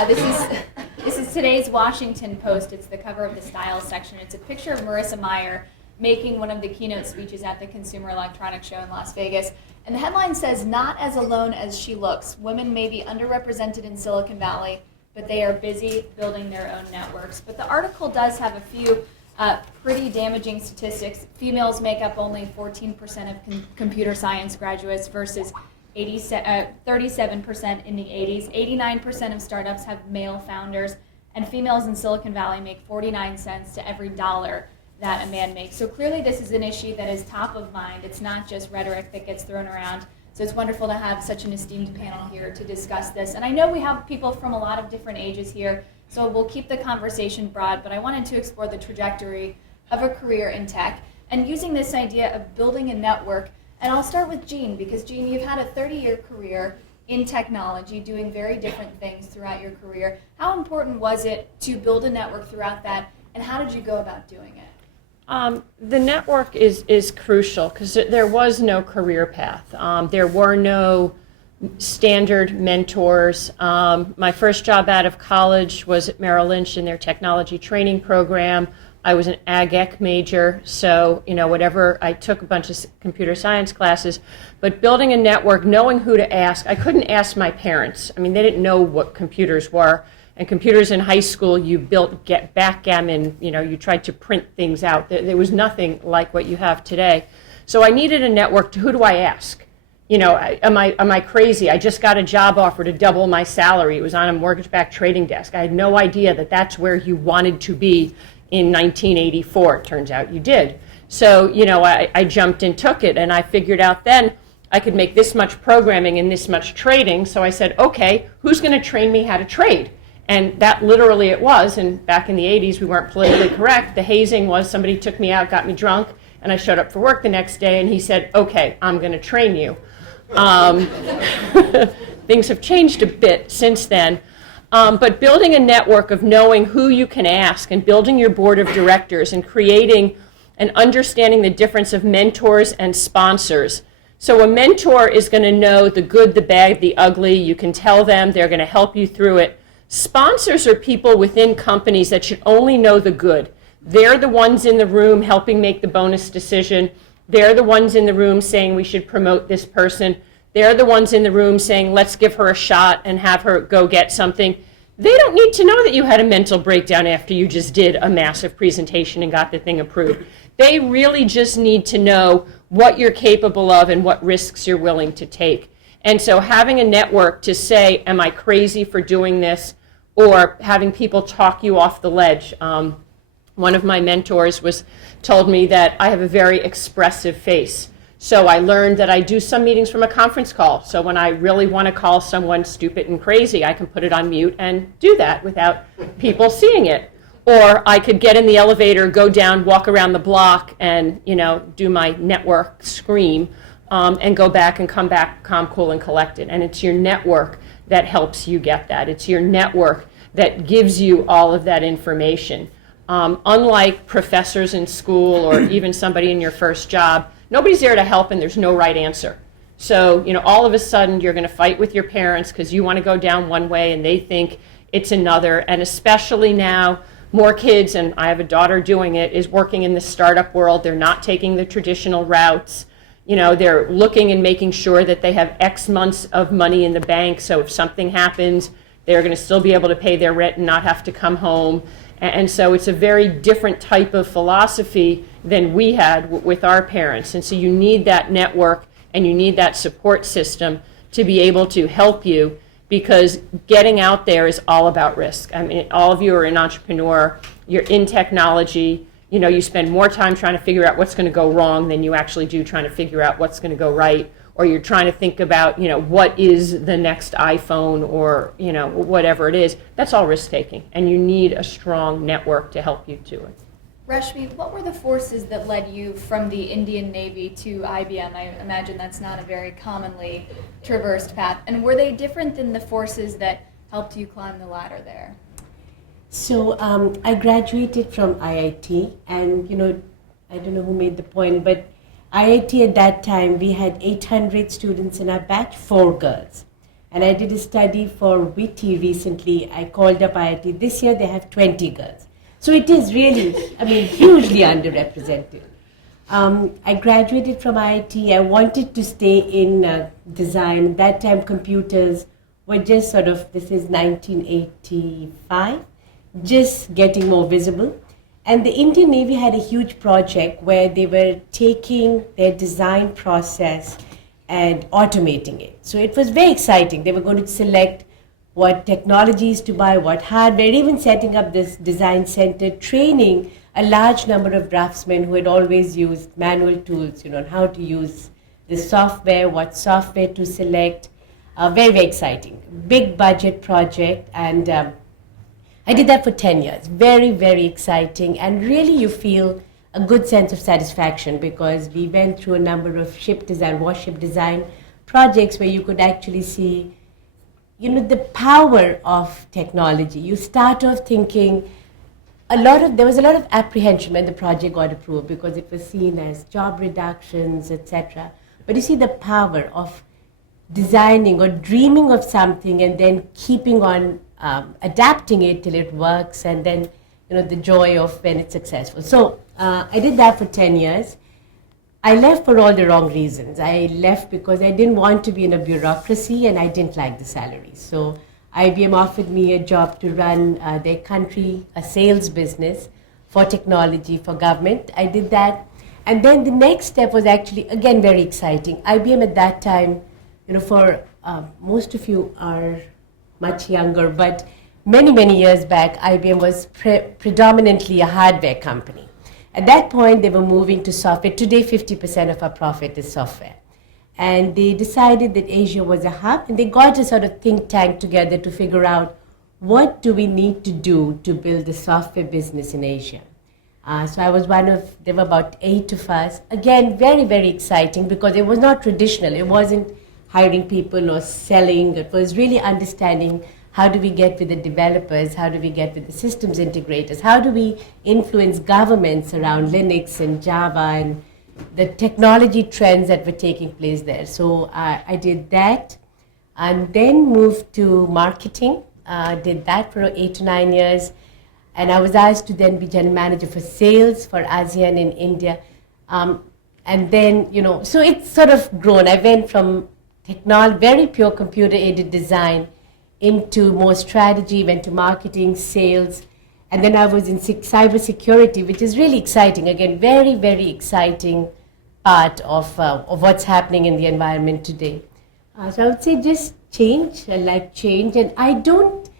This is today's Washington Post. It's the cover of the Style section. It's a picture of Marissa Mayer making one of the keynote speeches at the Consumer Electronics Show in Las Vegas. And the headline says, "Not as alone as she looks. Women may be underrepresented in Silicon Valley, but they are busy building their own networks." But the article does have a few pretty damaging statistics. Females make up only 14% of computer science graduates versus 37% in the 80s. 89% of startups have male founders, and females in Silicon Valley make 49 cents to every dollar that a man makes. So clearly this is an issue that is top of mind. It's not just rhetoric that gets thrown around. So it's wonderful to have such an esteemed panel here to discuss this. And I know we have people from a lot of different ages here, so we'll keep the conversation broad, but I wanted to explore the trajectory of a career in tech and using this idea of building a network And I'll start with Jean, because Jean, you've had a 30-year career in technology, doing very different things throughout your career. How important was it to build a network throughout that, and how did you go about doing it? The network is crucial because there was no career path. There were no standard mentors. My first job out of college was at Merrill Lynch in their technology training program. I was an ag-ec major, so whatever, I took a bunch of computer science classes, but building a network, knowing who to ask, I couldn't ask my parents. I mean, they didn't know what computers were, and computers in high school, you built backgammon, you tried to print things out. There was nothing like what you have today. So I needed a network. Who do I ask? Am I crazy? I just got a job offer to double my salary. It was on a mortgage-backed trading desk. I had no idea that that's where you wanted to be in 1984. It turns out you did. So, I jumped and took it, and I figured out then I could make this much programming and this much trading. So I said, okay, who's going to train me how to trade? And that literally it was, and back in the 80s we weren't politically correct. The hazing was somebody took me out, got me drunk, and I showed up for work the next day, and he said, okay, I'm going to train you. Things have changed a bit since then. But building a network of knowing who you can ask and building your board of directors and creating and understanding the difference of mentors and sponsors. So a mentor is going to know the good, the bad, the ugly. You can tell them. They're going to help you through it. Sponsors are people within companies that should only know the good. They're the ones in the room helping make the bonus decision. They're the ones in the room saying we should promote this person. They're the ones in the room saying let's give her a shot and have her go get something. They don't need to know that you had a mental breakdown after you just did a massive presentation and got the thing approved. They really just need to know what you're capable of and what risks you're willing to take. And so having a network to say, am I crazy for doing this? Or having people talk you off the ledge. One of my mentors told me that I have a very expressive face. So I learned that I do some meetings from a conference call. So when I really want to call someone stupid and crazy, I can put it on mute and do that without people seeing it. Or I could get in the elevator, go down, walk around the block, and do my network scream, and go back and come back calm, cool, and collected. And it's your network that helps you get that. It's your network that gives you all of that information. Unlike professors in school or even somebody in your first job, nobody's there to help and there's no right answer. So, all of a sudden you're going to fight with your parents because you want to go down one way and they think it's another. And especially now, more kids, and I have a daughter doing it, is working in the startup world. They're not taking the traditional routes. They're looking and making sure that they have X months of money in the bank, so if something happens, they're going to still be able to pay their rent and not have to come home. And so it's a very different type of philosophy than we had with our parents. And so you need that network and you need that support system to be able to help you, because getting out there is all about risk. I mean, all of you are an entrepreneur, you're in technology, you spend more time trying to figure out what's going to go wrong than you actually do trying to figure out what's going to go right. Or you're trying to think about, what is the next iPhone or, whatever it is. That's all risk-taking, and you need a strong network to help you do it. Rashmi, what were the forces that led you from the Indian Navy to IBM? I imagine that's not a very commonly traversed path. And were they different than the forces that helped you climb the ladder there? So I graduated from IIT, and I don't know who made the point, but IIT at that time, we had 800 students in our batch, 4 girls. And I did a study for WITI recently. I called up IIT. This year they have 20 girls. So it is really, hugely underrepresented. I graduated from IIT. I wanted to stay in design. At that time, computers were just this is 1985, just getting more visible. And the Indian Navy had a huge project where they were taking their design process and automating it. So it was very exciting. They were going to select what technologies to buy, what hardware, even setting up this design center, training a large number of draftsmen who had always used manual tools, on how to use the software, what software to select. Very, very exciting. Big budget project, and I did that for 10 years. Very, very exciting, and really you feel a good sense of satisfaction because we went through a number of ship design, warship design projects where you could actually see, the power of technology. You start off thinking there was a lot of apprehension when the project got approved because it was seen as job reductions, etc. But you see the power of designing or dreaming of something and then keeping on adapting it till it works, and then the joy of when it's successful. So I did that for 10 years. I left for all the wrong reasons. I left because I didn't want to be in a bureaucracy and I didn't like the salary. So IBM offered me a job to run their country, a sales business for technology, for government. I did that. And then the next step was actually, again, very exciting. IBM at that time, for most of you are much younger, but many, many years back, IBM was predominantly a hardware company. At that point, they were moving to software. Today, 50% of our profit is software. And they decided that Asia was a hub, and they got a sort of think tank together to figure out what do we need to do to build a software business in Asia. So I was there were about 8 of us. Again, very, very exciting because it was not traditional. It wasn't hiring people or selling. It was really understanding how do we get with the developers, how do we get with the systems integrators, how do we influence governments around Linux and Java and the technology trends that were taking place there. So I did that and then moved to marketing. Did that for 8 to 9 years. And I was asked to then be general manager for sales for ASEAN in India. And then, so it's sort of grown. I went from very pure computer-aided design into more strategy, went to marketing, sales, and then I was in cybersecurity, which is really exciting. Again, very, very exciting part of what's happening in the environment today. So I would say just change. I like change, and I don't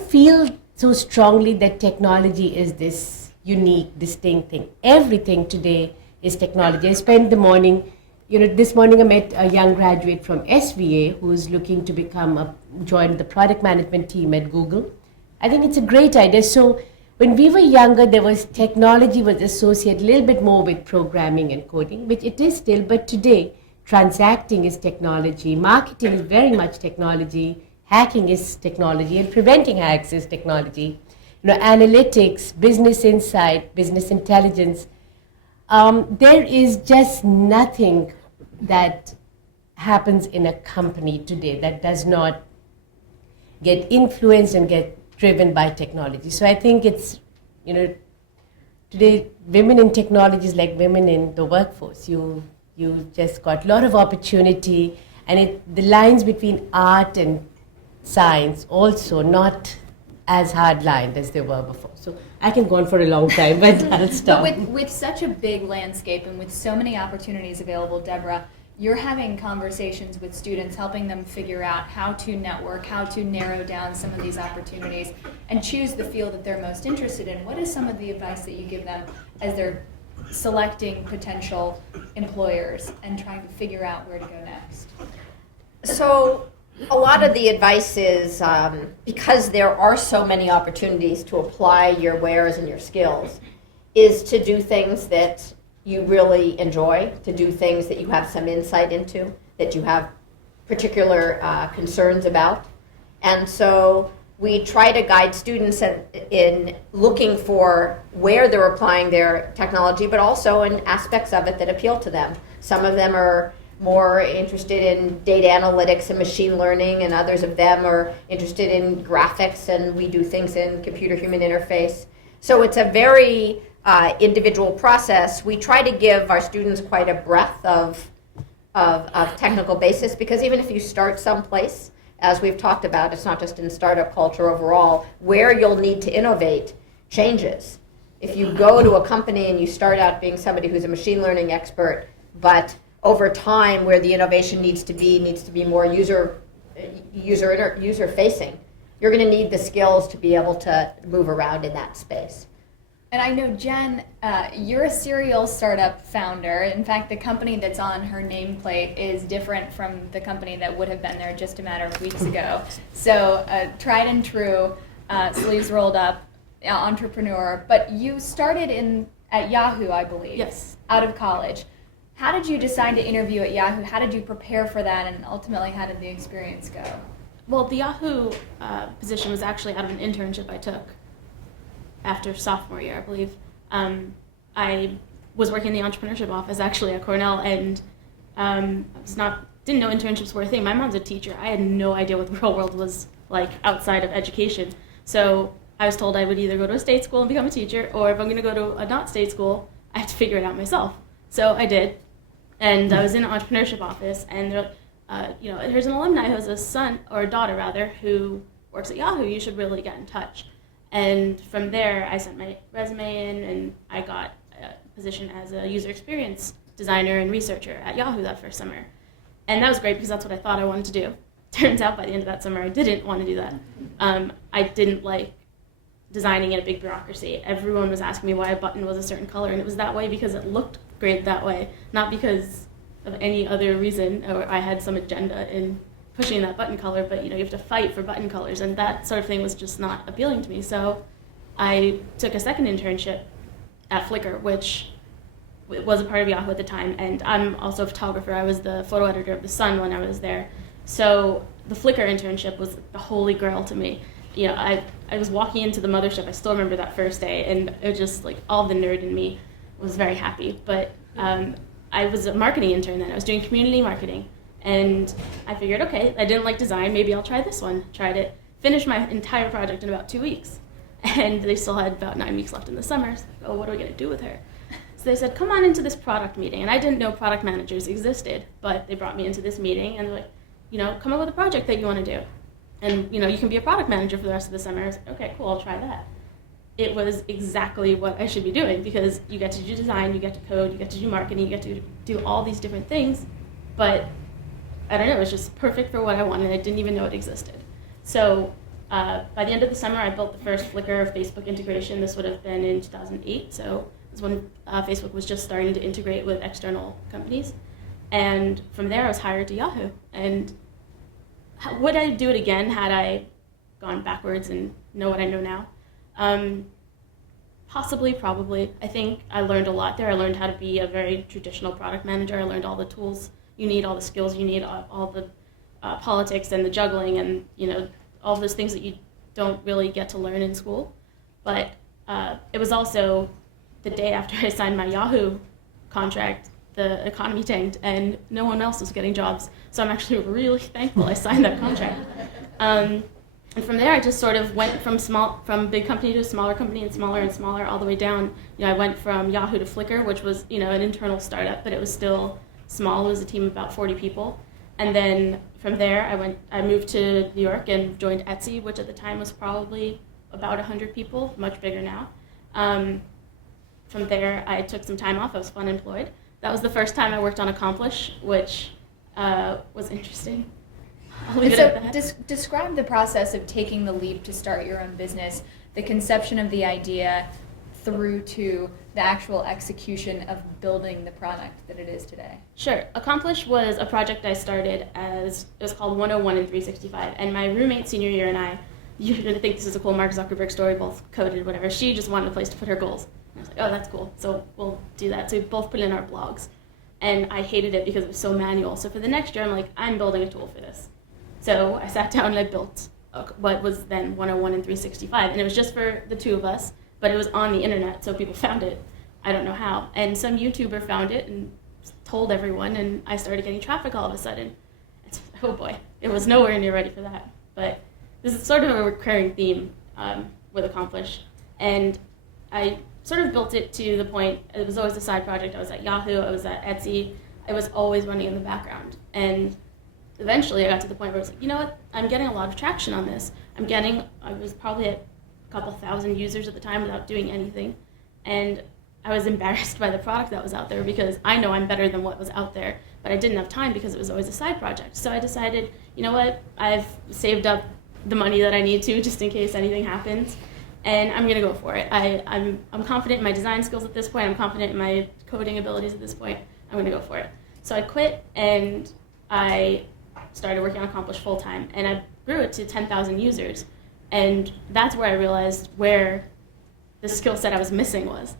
feel so strongly that technology is this unique, distinct thing. Everything today is technology. I spent the morning. This morning I met a young graduate from SVA who's looking to join the product management team at Google. I think it's a great idea. So when we were younger, technology was associated a little bit more with programming and coding, which it is still, but today transacting is technology, marketing is very much technology, hacking is technology, and preventing hacks is technology. Analytics, business insight, business intelligence. There is just nothing that happens in a company today that does not get influenced and get driven by technology. So I think it's, today women in technology is like women in the workforce. You just got a lot of opportunity, and the lines between art and science also not as hard-lined as they were before. So I can go on for a long time, but I'll stop. But with such a big landscape and with so many opportunities available, Deborah, you're having conversations with students, helping them figure out how to network, how to narrow down some of these opportunities, and choose the field that they're most interested in. What is some of the advice that you give them as they're selecting potential employers and trying to figure out where to go next? So a lot of the advice is, because there are so many opportunities to apply your wares and your skills, is to do things that you really enjoy, to do things that you have some insight into, that you have particular concerns about. And so we try to guide students in looking for where they're applying their technology, but also in aspects of it that appeal to them. Some of them are more interested in data analytics and machine learning, and others of them are interested in graphics, and we do things in computer-human interface. So it's a very individual process. We try to give our students quite a breadth of technical basis, because even if you start someplace, as we've talked about, it's not just in startup culture overall, where you'll need to innovate changes. If you go to a company and you start out being somebody who's a machine learning expert, but over time where the innovation needs to be more user facing, you're going to need the skills to be able to move around in that space. And I know, Jen, you're a serial startup founder. In fact, the company that's on her nameplate is different from the company that would have been there just a matter of weeks ago. So tried and true, sleeves rolled up, entrepreneur. But you started in at Yahoo, I believe. Yes. Out of college. How did you decide to interview at Yahoo? How did you prepare for that, and ultimately, how did the experience go? Well, the Yahoo position was actually out of an internship I took after sophomore year, I believe. I was working in the entrepreneurship office actually at Cornell, and didn't know internships were a thing. My mom's a teacher. I had no idea what the real world was like outside of education. So I was told I would either go to a state school and become a teacher, or if I'm going to go to a not state school, I have to figure it out myself. So I did, and I was in an entrepreneurship office, and they're here's an alumni who has a son, or a daughter rather, who works at Yahoo. You should really get in touch. And from there, I sent my resume in, and I got a position as a user experience designer and researcher at Yahoo that first summer. And that was great because that's what I thought I wanted to do. Turns out by the end of that summer, I didn't want to do that. I didn't like designing in a big bureaucracy. Everyone was asking me why a button was a certain color, and it was that way because it looked great that way, not because of any other reason, or I had some agenda in pushing that button color, but you have to fight for button colors, and that sort of thing was just not appealing to me. So I took a second internship at Flickr, which was a part of Yahoo at the time, and I'm also a photographer. I was the photo editor of The Sun when I was there. So the Flickr internship was the holy grail to me. I was walking into the mothership, I still remember that first day, and it was just like all the nerd in me was very happy. But I was a marketing intern then. I was doing community marketing, and I figured, okay, I didn't like design, maybe I'll try this one. Tried it, finished my entire project in about 2 weeks, and they still had about 9 weeks left in the summer. So like, oh, what are we going to do with her? So they said, come on into this product meeting. And I didn't know product managers existed, but they brought me into this meeting, and they're like, come up with a project that you want to do. And, you can be a product manager for the rest of the summer. I was like, okay, cool, I'll try that. It was exactly what I should be doing, because you get to do design, you get to code, you get to do marketing, you get to do all these different things. But, I don't know, it was just perfect for what I wanted. I didn't even know it existed. So, by the end of the summer, I built the first Flickr Facebook integration. This would have been in 2008, so it was when Facebook was just starting to integrate with external companies. And from there, I was hired to Yahoo. And would I do it again had I gone backwards and know what I know now? Possibly, probably. I think I learned a lot there. I learned how to be a very traditional product manager. I learned all the tools you need, all the skills you need, all the politics and the juggling, and all those things that you don't really get to learn in school. But it was also the day after I signed my Yahoo contract, the economy tanked, and no one else was getting jobs. So I'm actually really thankful I signed that contract. And from there, I just sort of went from big company to smaller company, and smaller, all the way down. I went from Yahoo to Flickr, which was an internal startup, but it was still small. It was a team of about 40 people. And then from there, I moved to New York and joined Etsy, which at the time was probably about 100 people, much bigger now. From there, I took some time off. I was unemployed. That was the first time I worked on Accomplish, which was interesting. I'll leave it at that. Describe the process of taking the leap to start your own business, the conception of the idea through to the actual execution of building the product that it is today. Sure. Accomplish was a project I started it was called 101 and 365, and my roommate senior year and I, you're going to think this is a cool Mark Zuckerberg story, both coded, whatever. She just wanted a place to put her goals. And I was like, oh, that's cool. So we'll do that. So we both put in our blogs. And I hated it because it was so manual. So for the next year, I'm like, I'm building a tool for this. So I sat down and I built what was then 101 and 365. And it was just for the two of us, but it was on the internet, so people found it. I don't know how. And some YouTuber found it and told everyone, and I started getting traffic all of a sudden. Oh boy, it was nowhere near ready for that. But this is sort of a recurring theme with Accomplish. And I sort of built it to the point, it was always a side project. I was at Yahoo, I was at Etsy. I was always running in the background. And eventually I got to the point where I was like, you know what, I'm getting a lot of traction on this. I was probably at a couple thousand users at the time without doing anything. And I was embarrassed by the product that was out there because I know I'm better than what was out there, but I didn't have time because it was always a side project. So I decided, you know what, I've saved up the money that I need to just in case anything happens, and I'm gonna go for it. I'm confident in my design skills at this point, I'm confident in my coding abilities at this point, I'm gonna go for it. So I quit and I started working on Accomplish full time, and I grew it to 10,000 users. And that's where I realized where the skill set I was missing was.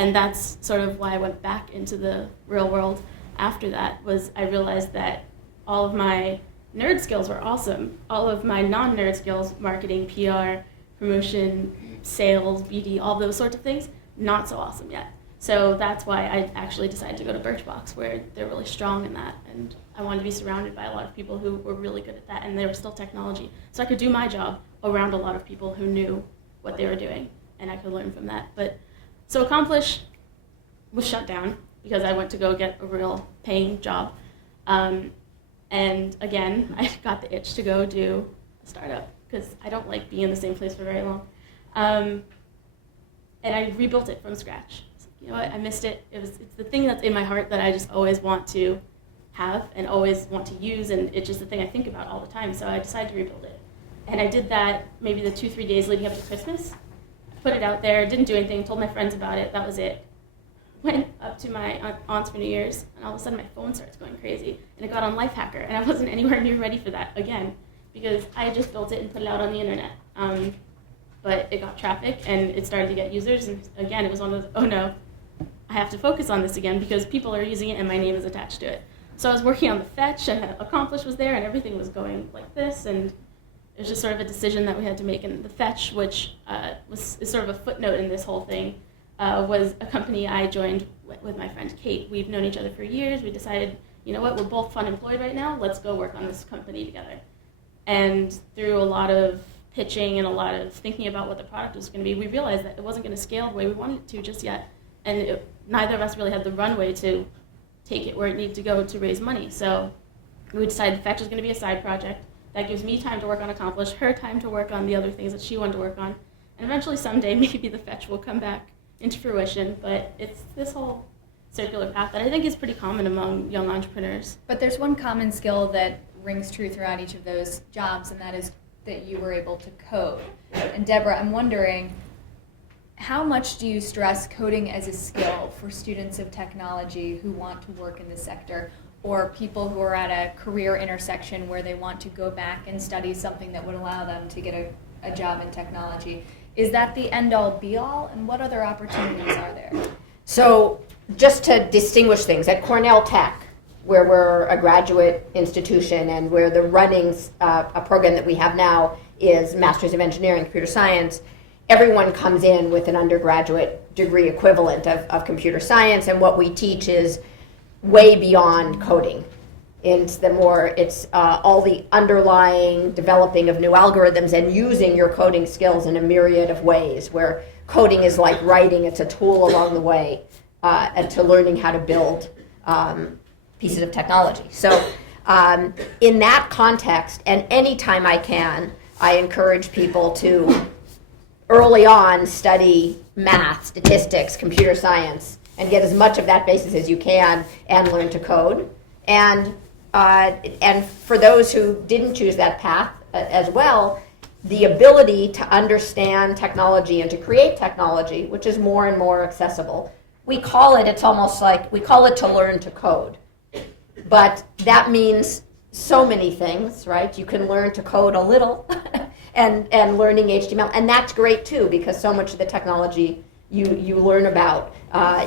And that's sort of why I went back into the real world after that, was I realized that all of my nerd skills were awesome. All of my non-nerd skills, marketing, PR, promotion, sales, BD, all those sorts of things, not so awesome yet. So that's why I actually decided to go to Birchbox, where they're really strong in that. And I wanted to be surrounded by a lot of people who were really good at that, and they were still technology. So I could do my job around a lot of people who knew what they were doing, and I could learn from that. But so Accomplish was shut down because I went to go get a real paying job. And again, I got the itch to go do a startup because I don't like being in the same place for very long. And I rebuilt it from scratch. You know what? I missed it. It's the thing that's in my heart that I just always want to have and always want to use, and it's just the thing I think about all the time. So I decided to rebuild it. And I did that maybe the 2-3 days leading up to Christmas. I put it out there, didn't do anything, told my friends about it, that was it. Went up to my aunt's for New Year's, and all of a sudden my phone starts going crazy. And it got on Lifehacker, and I wasn't anywhere near ready for that again, because I had just built it and put it out on the internet. But it got traffic, and it started to get users, and again, it was one of those, oh no, I have to focus on this again because people are using it and my name is attached to it. So I was working on the fetch, and Accomplish was there, and everything was going like this, and it was just sort of a decision that we had to make. And the fetch, which is sort of a footnote in this whole thing, was a company I joined with my friend Kate. We've known each other for years. We decided, you know what, we're both unemployed right now, let's go work on this company together. And through a lot of pitching and a lot of thinking about what the product was going to be, we realized that it wasn't going to scale the way we wanted it to just yet. And neither of us really had the runway to take it where it needed to go to raise money. So we decided Fetch was going to be a side project. That gives me time to work on Accomplish, her time to work on the other things that she wanted to work on. And eventually someday maybe the Fetch will come back into fruition. But it's this whole circular path that I think is pretty common among young entrepreneurs. But there's one common skill that rings true throughout each of those jobs, and that is that you were able to code. And Deborah, I'm wondering, how much do you stress coding as a skill for students of technology who want to work in this sector, or people who are at a career intersection where they want to go back and study something that would allow them to get a job in technology? Is that the end-all, be-all, and what other opportunities are there? So just to distinguish things, at Cornell Tech, where we're a graduate institution and where the runnings, a program that we have now is Masters of Engineering, Computer Science, everyone comes in with an undergraduate degree equivalent of computer science, and what we teach is way beyond coding. It's all the underlying developing of new algorithms and using your coding skills in a myriad of ways, where coding is like writing, it's a tool along the way to learning how to build pieces of technology. So in that context, and anytime I can, I encourage people to early on study math, statistics, computer science, and get as much of that basis as you can and learn to code. And for those who didn't choose that path as well, the ability to understand technology and to create technology, which is more and more accessible. We call it to learn to code. But that means so many things, right? You can learn to code a little and learning HTML, and that's great too, because so much of the technology you learn about,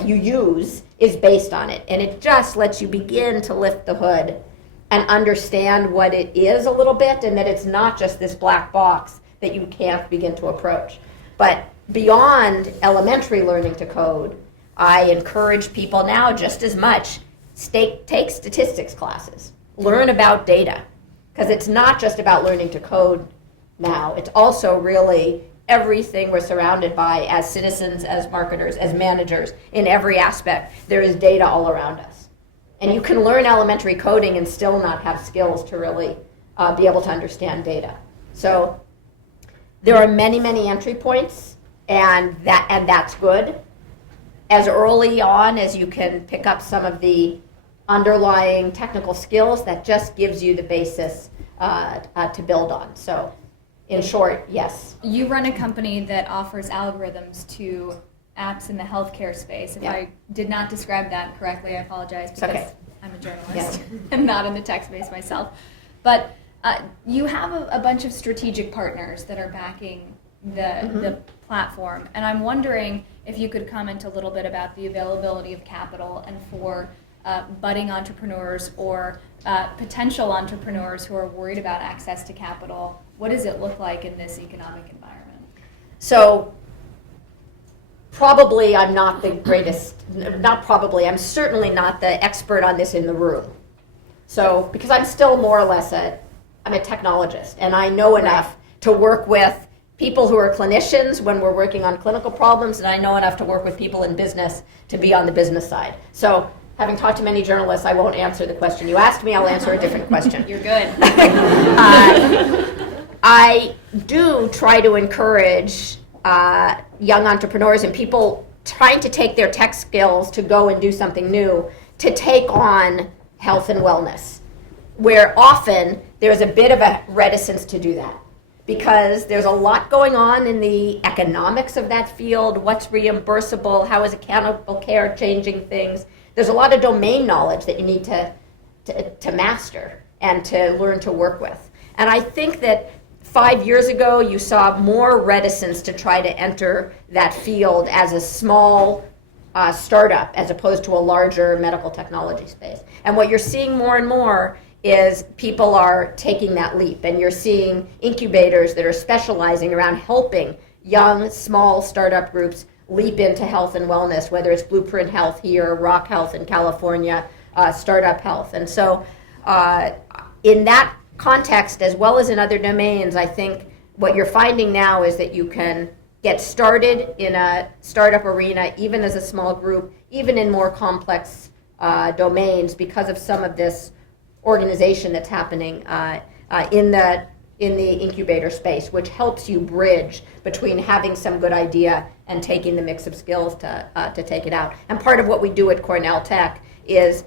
you use, is based on it. And it just lets you begin to lift the hood and understand what it is a little bit, and that it's not just this black box that you can't begin to approach. But beyond elementary learning to code, I encourage people now just as much, take statistics classes, learn about data, because it's not just about learning to code now, it's also really everything we're surrounded by as citizens, as marketers, as managers. In every aspect, there is data all around us. And you can learn elementary coding and still not have skills to really be able to understand data. So there are many, many entry points, and that's good. As early on as you can pick up some of the underlying technical skills, that just gives you the basis to build on. So in short, yes. You run a company that offers algorithms to apps in the healthcare space. If I did not describe that correctly, I apologize, because I'm a journalist and not in the tech space myself. But you have a bunch of strategic partners that are backing the platform. And I'm wondering if you could comment a little bit about the availability of capital and for budding entrepreneurs or potential entrepreneurs who are worried about access to capital. What does it look like in this economic environment? So probably I'm not the greatest, not probably, I'm certainly not the expert on this in the room. So, because I'm still more or less I'm a technologist, and I know enough to work with people who are clinicians when we're working on clinical problems, and I know enough to work with people in business to be on the business side. So, having talked to many journalists, I won't answer the question you asked me, I'll answer a different question. You're good. I do try to encourage young entrepreneurs and people trying to take their tech skills to go and do something new to take on health and wellness, where often there's a bit of a reticence to do that because there's a lot going on in the economics of that field, what's reimbursable, how is accountable care changing things. There's a lot of domain knowledge that you need to master and to learn to work with. And I think that 5 years ago, you saw more reticence to try to enter that field as a small startup as opposed to a larger medical technology space. And what you're seeing more and more is people are taking that leap, and you're seeing incubators that are specializing around helping young, small startup groups leap into health and wellness, whether it's Blueprint Health here, Rock Health in California, Startup Health. And so in that context, as well as in other domains, I think what you're finding now is that you can get started in a startup arena, even as a small group, even in more complex domains, because of some of this organization that's happening in the incubator space, which helps you bridge between having some good idea and taking the mix of skills to take it out. And part of what we do at Cornell Tech is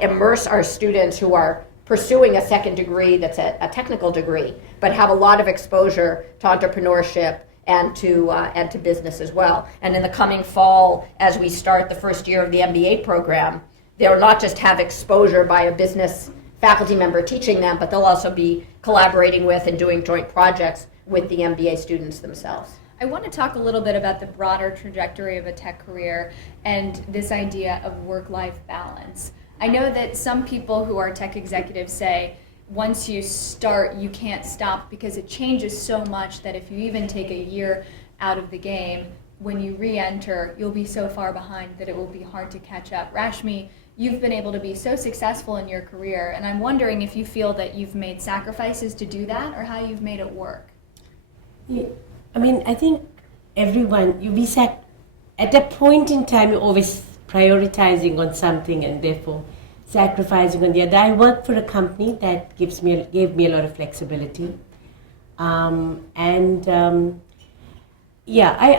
immerse our students who are pursuing a second degree that's a technical degree, but have a lot of exposure to entrepreneurship and to business as well. And in the coming fall, as we start the first year of the MBA program, they'll not just have exposure by a business faculty member teaching them, but they'll also be collaborating with and doing joint projects with the MBA students themselves. I want to talk a little bit about the broader trajectory of a tech career and this idea of work-life balance. I know that some people who are tech executives say once you start, you can't stop because it changes so much that if you even take a year out of the game, when you re-enter, you'll be so far behind that it will be hard to catch up. Rashmi, you've been able to be so successful in your career, and I'm wondering if you feel that you've made sacrifices to do that or how you've made it work. Yeah, I mean, I think everyone, at a point in time, you're always prioritizing on something and therefore sacrificing on the other. I work for a company that gave me a lot of flexibility. I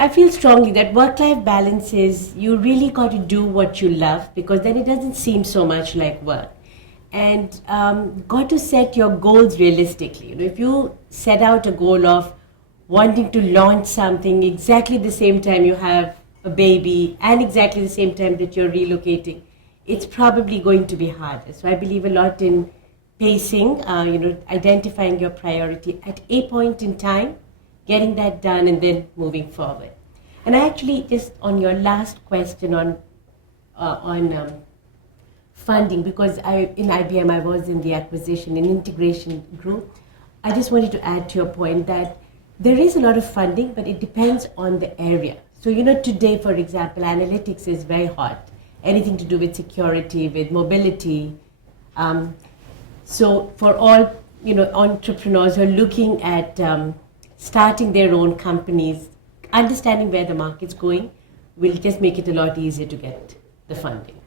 feel strongly that work-life balance is you really got to do what you love because then it doesn't seem so much like work. And got to set your goals realistically. You know, if you set out a goal of wanting to launch something exactly the same time you have a baby and exactly the same time that you're relocating, it's probably going to be harder. So I believe a lot in pacing, identifying your priority at a point in time, getting that done, and then moving forward. And I actually, just on your last question on funding, because in IBM I was in the acquisition and integration group, I just wanted to add to your point that there is a lot of funding, but it depends on the area. So, today, for example, analytics is very hot. Anything to do with security, with mobility. So for all, entrepreneurs who are looking at starting their own companies, understanding where the market's going will just make it a lot easier to get the funding.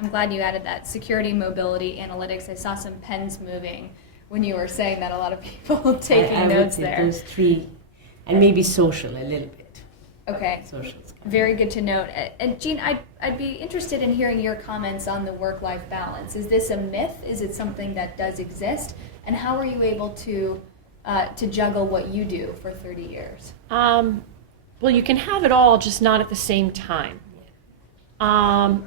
I'm glad you added that. Security, mobility, analytics. I saw some pens moving when you were saying that. A lot of people taking notes there. Those three, and maybe social a little bit. Okay. Social. Very good to note. And Jean, I'd be interested in hearing your comments on the work-life balance. Is this a myth? Is it something that does exist? And how are you able to juggle what you do for 30 years? Well, you can have it all, just not at the same time. To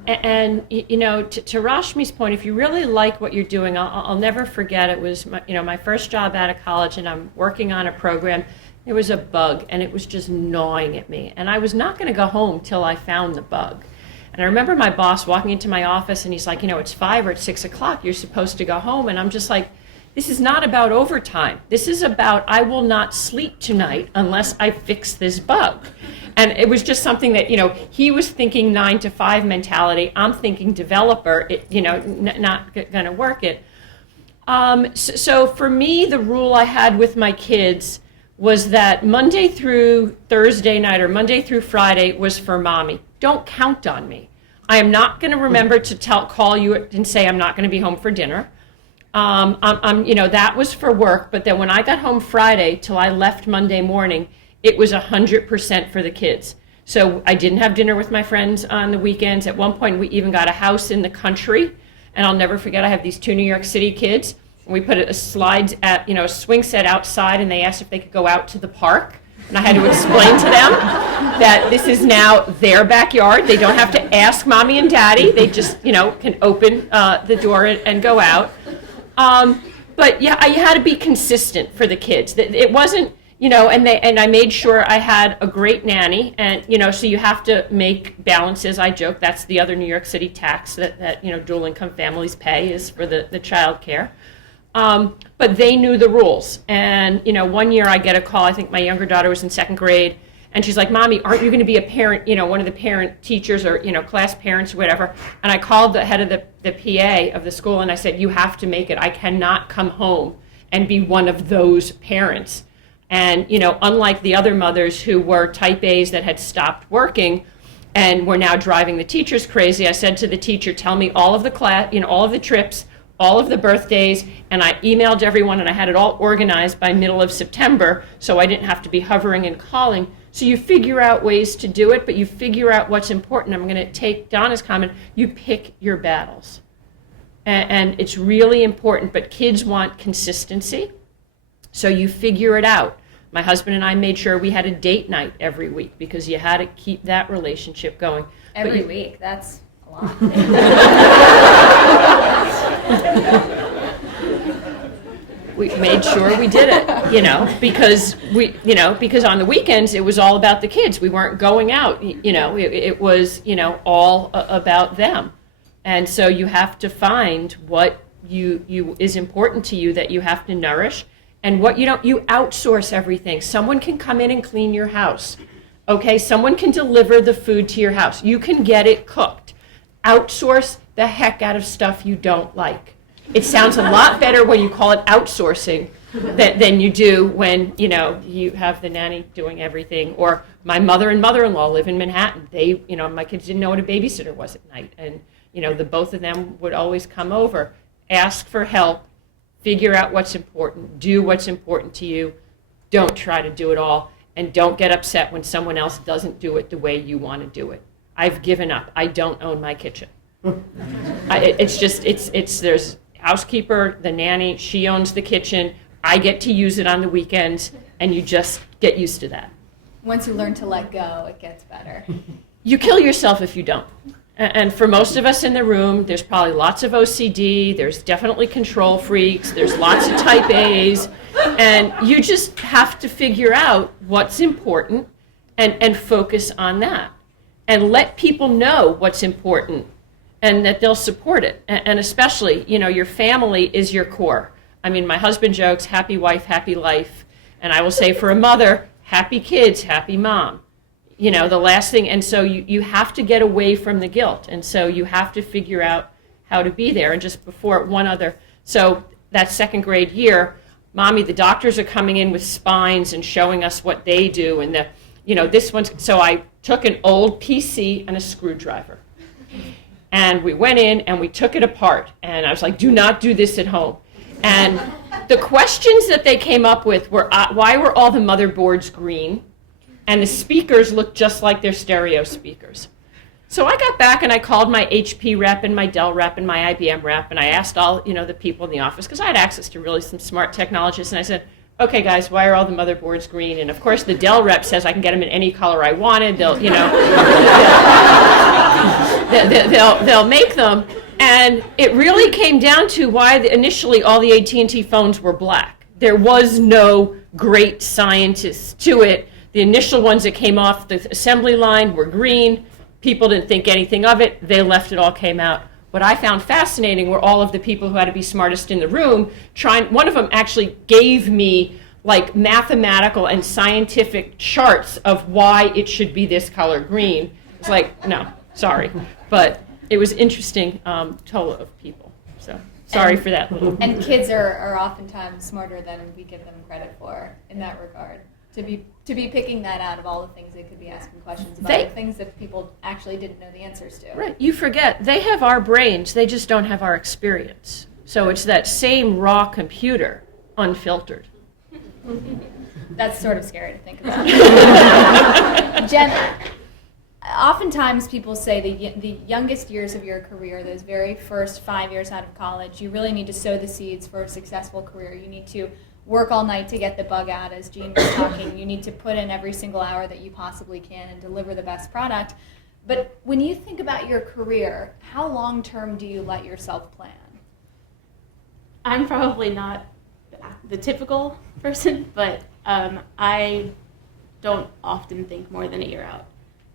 Rashmi's point, if you really like what you're doing, I'll never forget, it was my first job out of college, and I'm working on a program There was a bug, and it was just gnawing at me. And I was not going to go home till I found the bug. And I remember my boss walking into my office, and he's like, it's 5 or it's 6 o'clock. You're supposed to go home. And I'm just like, this is not about overtime. This is about I will not sleep tonight unless I fix this bug. And it was just something that, he was thinking 9 to 5 mentality. I'm thinking developer, not going to work it. So for me, the rule I had with my kids was that Monday through Thursday night or Monday through Friday was for mommy. Don't count on me. I am not going to remember to call you and say I'm not going to be home for dinner. That was for work. But then when I got home Friday till I left Monday morning, it was 100% for the kids. So I didn't have dinner with my friends on the weekends. At one point, we even got a house in the country. And I'll never forget, I have these 2 New York City kids. And we put a swing set outside, and they asked if they could go out to the park. And I had to explain to them that this is now their backyard. They don't have to ask mommy and daddy. They just, can open the door and go out. But yeah, I had to be consistent for the kids. It wasn't, and I made sure I had a great nanny. And, so you have to make balances. I joke that's the other New York City tax that dual income families pay is for the child care. But they knew the rules. And, one year I get a call, I think my younger daughter was in 2nd grade, and she's like, Mommy, aren't you going to be a parent, one of the parent teachers or, class parents or whatever? And I called the head of the PA of the school, and I said, you have to make it. I cannot come home and be one of those parents. And, unlike the other mothers who were type A's that had stopped working and were now driving the teachers crazy, I said to the teacher, tell me all of the class, all of the trips, all of the birthdays, and I emailed everyone, and I had it all organized by middle of September, so I didn't have to be hovering and calling. So you figure out ways to do it, but you figure out what's important. I'm going to take Donna's comment. You pick your battles. And it's really important, but kids want consistency, so you figure it out. My husband and I made sure we had a date night every week because you had to keep that relationship going. Every week, that's a lot. We made sure we did it, because on the weekends it was all about the kids. We weren't going out, it was, all about them. And so you have to find what you is important to you that you have to nourish, and what you outsource everything. Someone can come in and clean your house. Okay, someone can deliver the food to your house. You can get it cooked. Outsource the heck out of stuff you don't like. It sounds a lot better when you call it outsourcing than you do when, you have the nanny doing everything. Or my mother and mother-in-law live in Manhattan. They, my kids didn't know what a babysitter was at night. And, the both of them would always come over, ask for help, figure out what's important, do what's important to you. Don't try to do it all. And don't get upset when someone else doesn't do it the way you want to do it. I've given up. I don't own my kitchen. There's housekeeper, the nanny, she owns the kitchen. I get to use it on the weekends, and you just get used to that. Once you learn to let go, it gets better. You kill yourself if you don't. And for most of us in the room, there's probably lots of OCD, there's definitely control freaks, there's lots of type A's, and you just have to figure out what's important and focus on that. And let people know what's important and that they'll support it. And especially, your family is your core. I mean, my husband jokes, happy wife, happy life. And I will say for a mother, happy kids, happy mom. The last thing, and so you have to get away from the guilt. And so you have to figure out how to be there. And just before so that 2nd grade year, Mommy, the doctors are coming in with spines and showing us what they do. And this one's, so I took an old PC and a screwdriver. And we went in and we took it apart. And I was like, do not do this at home. And the questions that they came up with were, why were all the motherboards green? And the speakers looked just like their stereo speakers. So I got back and I called my HP rep and my Dell rep and my IBM rep. And I asked all, the people in the office, because I had access to really some smart technologists. And I said, okay, guys, why are all the motherboards green? And of course, the Dell rep says I can get them in any color I wanted. They'll make them. And it really came down to why initially all the AT&T phones were black. There was no great scientists to it. The initial ones that came off the assembly line were green. People didn't think anything of it. They left, it all came out. What I found fascinating were all of the people who had to be smartest in the room. One of them actually gave me like mathematical and scientific charts of why it should be this color green. It's like, no, sorry. But it was interesting total of people. So sorry for that. And kids are oftentimes smarter than we give them credit for in that regard. To be picking that out of all the things they could be asking questions about, the things that people actually didn't know the answers to. Right. You forget, they have our brains, they just don't have our experience. So it's that same raw computer, unfiltered. That's sort of scary to think about. Jen, oftentimes people say the youngest years of your career, those very first 5 years out of college, you really need to sow the seeds for a successful career. You need to work all night to get the bug out, as Jean was talking. You need to put in every single hour that you possibly can and deliver the best product. But when you think about your career, how long term do you let yourself plan? I'm probably not the typical person, but I don't often think more than a year out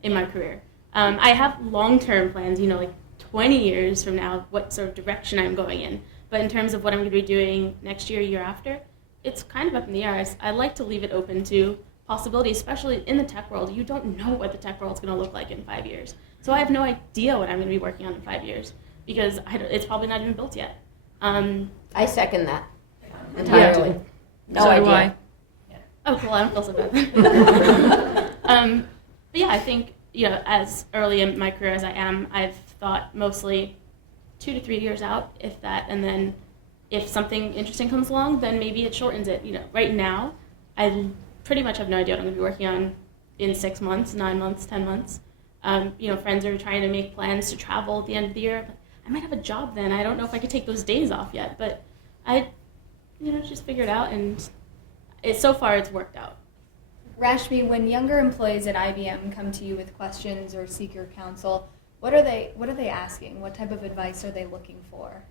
in my career. I have long-term plans, like 20 years from now, what sort of direction I'm going in. But in terms of what I'm going to be doing next year, year after, it's kind of up in the air. I like to leave it open to possibilities, especially in the tech world. You don't know what the tech world's going to look like in 5 years. So I have no idea what I'm going to be working on in 5 years because it's probably not even built yet. I second that entirely. Yeah. No So do idea. I. Oh, cool. I don't feel so bad. But yeah, I think, as early in my career as I am, I've thought mostly 2 to 3 years out, if that, and then if something interesting comes along, then maybe it shortens it. Right now, I pretty much have no idea what I'm going to be working on in 6 months, 9 months, 10 months. Friends are trying to make plans to travel at the end of the year. But I might have a job then. I don't know if I could take those days off yet, but I, just figure it out, and so far it's worked out. Rashmi, when younger employees at IBM come to you with questions or seek your counsel, what are they asking? What type of advice are they looking for?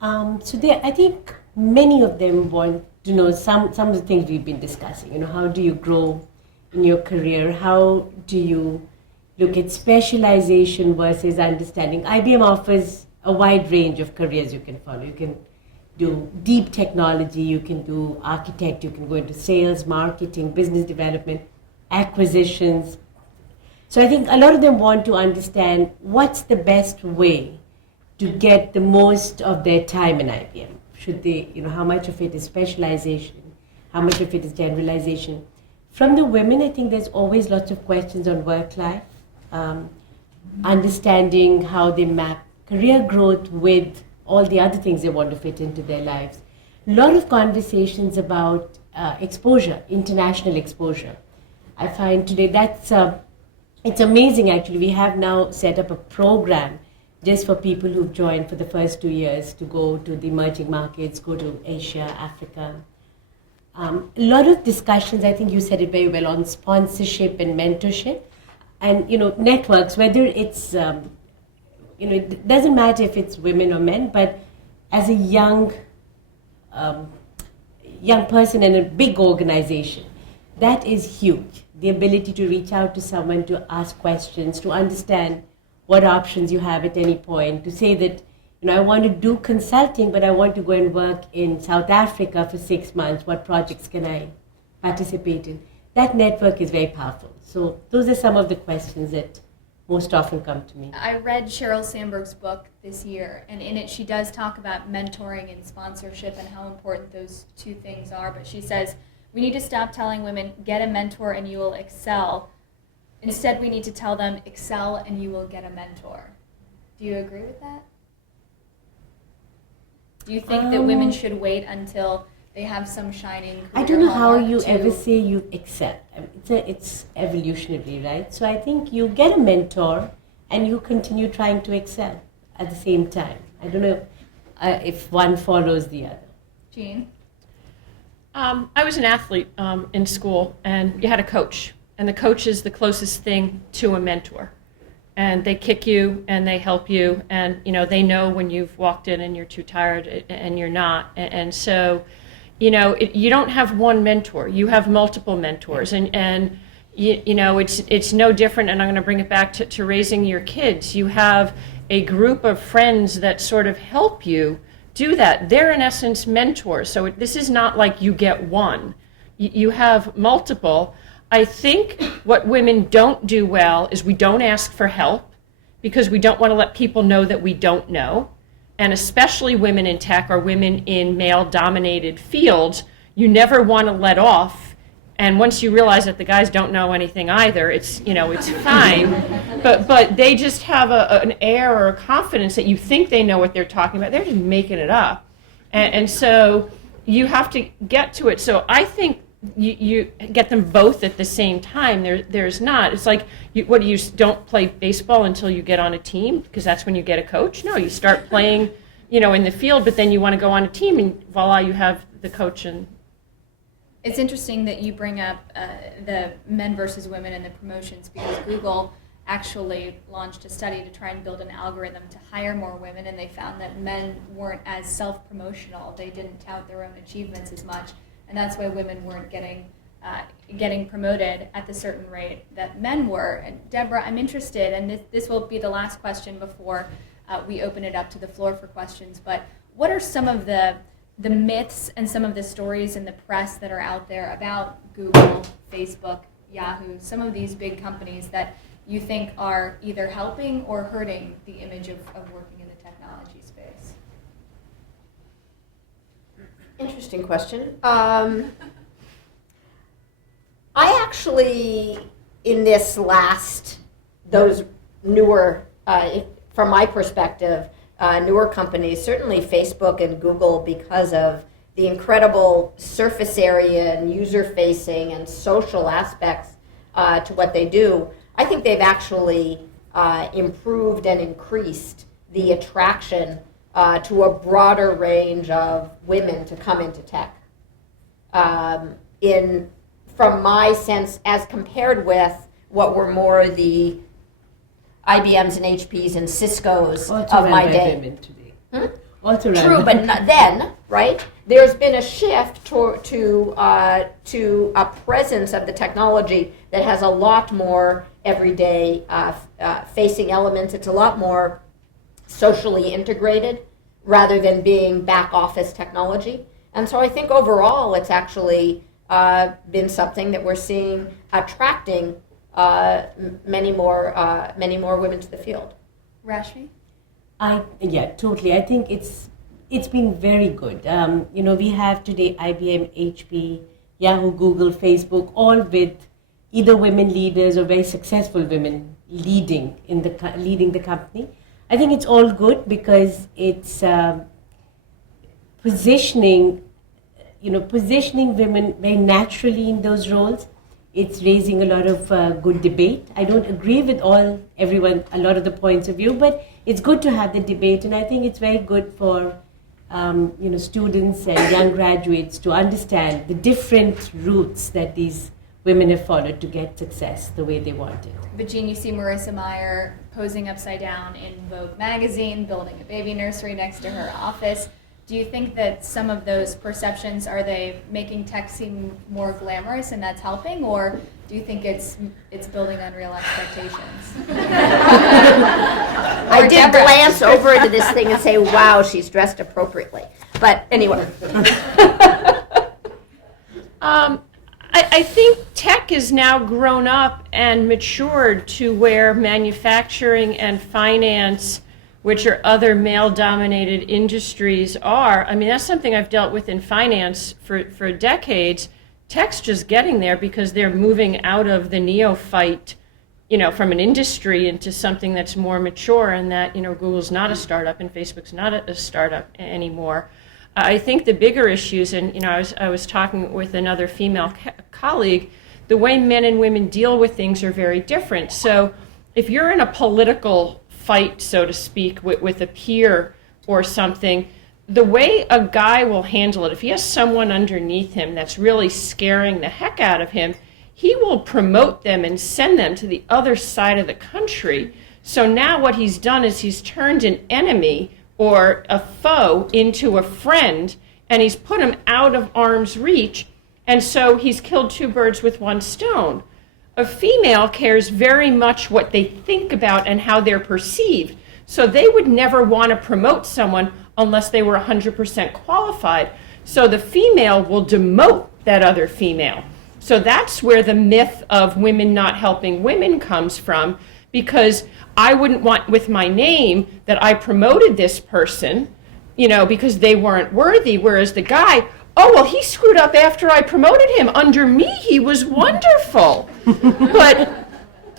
I think many of them want to know some of the things we've been discussing. How do you grow in your career? How do you look at specialization versus understanding? IBM offers a wide range of careers you can follow. You can do deep technology, you can do architect, you can go into sales, marketing, business development, acquisitions. So I think a lot of them want to understand what's the best way to get the most of their time in IBM. Should they, how much of it is specialization, how much of it is generalization. From the women, I think there's always lots of questions on work life, understanding how they map career growth with all the other things they want to fit into their lives. A lot of conversations about exposure, international exposure. I find today it's amazing actually. We have now set up a program just for people who've joined for the first 2 years to go to the emerging markets, go to Asia, Africa. A lot of discussions, I think you said it very well, on sponsorship and mentorship. And, networks, whether it's, it doesn't matter if it's women or men, but as a young person in a big organization, that is huge. The ability to reach out to someone, to ask questions, to understand what options you have at any point, to say that, I want to do consulting, but I want to go and work in South Africa for 6 months. What projects can I participate in? That network is very powerful. So those are some of the questions that most often come to me. I read Sheryl Sandberg's book this year, and in it she does talk about mentoring and sponsorship and how important those two things are. But she says, we need to stop telling women, get a mentor and you will excel. Instead, we need to tell them, excel and you will get a mentor. Do you agree with that? Do you think that women should wait until they have some shining career I don't know how hallmark you to- ever say you excel. I mean, it's evolutionary, right? So I think you get a mentor and you continue trying to excel at the same time. I don't know if one follows the other. Jean? I was an athlete in school, and you had a coach. And the coach is the closest thing to a mentor. And they kick you and they help you, and they know when you've walked in and you're too tired and you're not. And so, you don't have one mentor. You have multiple mentors, and it's no different. And I'm going to bring it back to raising your kids. You have a group of friends that sort of help you do that. They're in essence mentors. So this is not like you get one. You have multiple. I think what women don't do well is we don't ask for help because we don't want to let people know that we don't know. And especially women in tech or women in male-dominated fields, you never want to let off. And once you realize that the guys don't know anything either, it's fine. But they just have an air or a confidence that you think they know what they're talking about. They're just making it up. And so you have to get to it. So I think you get them both at the same time. There's not. It's like, you don't play baseball until you get on a team because that's when you get a coach? No, you start playing, in the field, but then you want to go on a team and voila, you have the coach. And it's interesting that you bring up the men versus women and the promotions because Google actually launched a study to try and build an algorithm to hire more women, and they found that men weren't as self-promotional. They didn't tout their own achievements as much, and that's why women weren't getting promoted at the certain rate that men were. And Deborah, I'm interested, and this will be the last question before we open it up to the floor for questions, but what are some of the myths and some of the stories in the press that are out there about Google, Facebook, Yahoo, some of these big companies that you think are either helping or hurting the image of working in the technology space? Interesting question. I actually, in those newer, from my perspective, newer companies, certainly Facebook and Google, because of the incredible surface area and user-facing and social aspects to what they do, I think they've actually improved and increased the attraction to a broader range of women to come into tech. From my sense, as compared with what were more the IBMs and HPs and Ciscos of my day. True, but not then, right? There's been a shift to a presence of the technology that has a lot more everyday facing elements. It's a lot more socially integrated rather than being back office technology. And so I think overall it's actually been something that we're seeing attracting many more women to the field. Rashmi? Yeah, totally. I think it's been very good. We have today IBM, HP, Yahoo, Google, Facebook, all with either women leaders or very successful women leading the company. I think it's all good because it's positioning women very naturally in those roles. It's raising a lot of good debate. I don't agree with a lot of the points of view, but it's good to have the debate, and I think it's very good for students and young graduates to understand the different routes that these women have followed to get success the way they want it. Virginia, you see Marissa Meyer posing upside down in Vogue magazine, building a baby nursery next to her office. Do you think that some of those perceptions, are they making tech seem more glamorous and that's helping, or do you think it's building unreal expectations? I did glance over into this thing and say, wow, she's dressed appropriately. But anyway. I think tech is now grown up and matured to where manufacturing and finance, which are other male-dominated industries, are. I mean, that's something I've dealt with in finance for decades. Tech's just getting there because they're moving out of the neophyte, from an industry into something that's more mature, and that, Google's not a startup and Facebook's not a startup anymore. I think the bigger issues, and I was talking with another female colleague, the way men and women deal with things are very different. So if you're in a political fight, so to speak, with a peer or something, the way a guy will handle it, if he has someone underneath him that's really scaring the heck out of him, he will promote them and send them to the other side of the country. So now what he's done is he's turned an enemy or a foe into a friend, and he's put him out of arm's reach, and so he's killed two birds with one stone. A female cares very much what they think about and how they're perceived. So they would never want to promote someone unless they were 100% qualified. So the female will demote that other female. So that's where the myth of women not helping women comes from, because I wouldn't want with my name that I promoted this person, because they weren't worthy, whereas the guy, oh, well, he screwed up after I promoted him. Under me, he was wonderful. But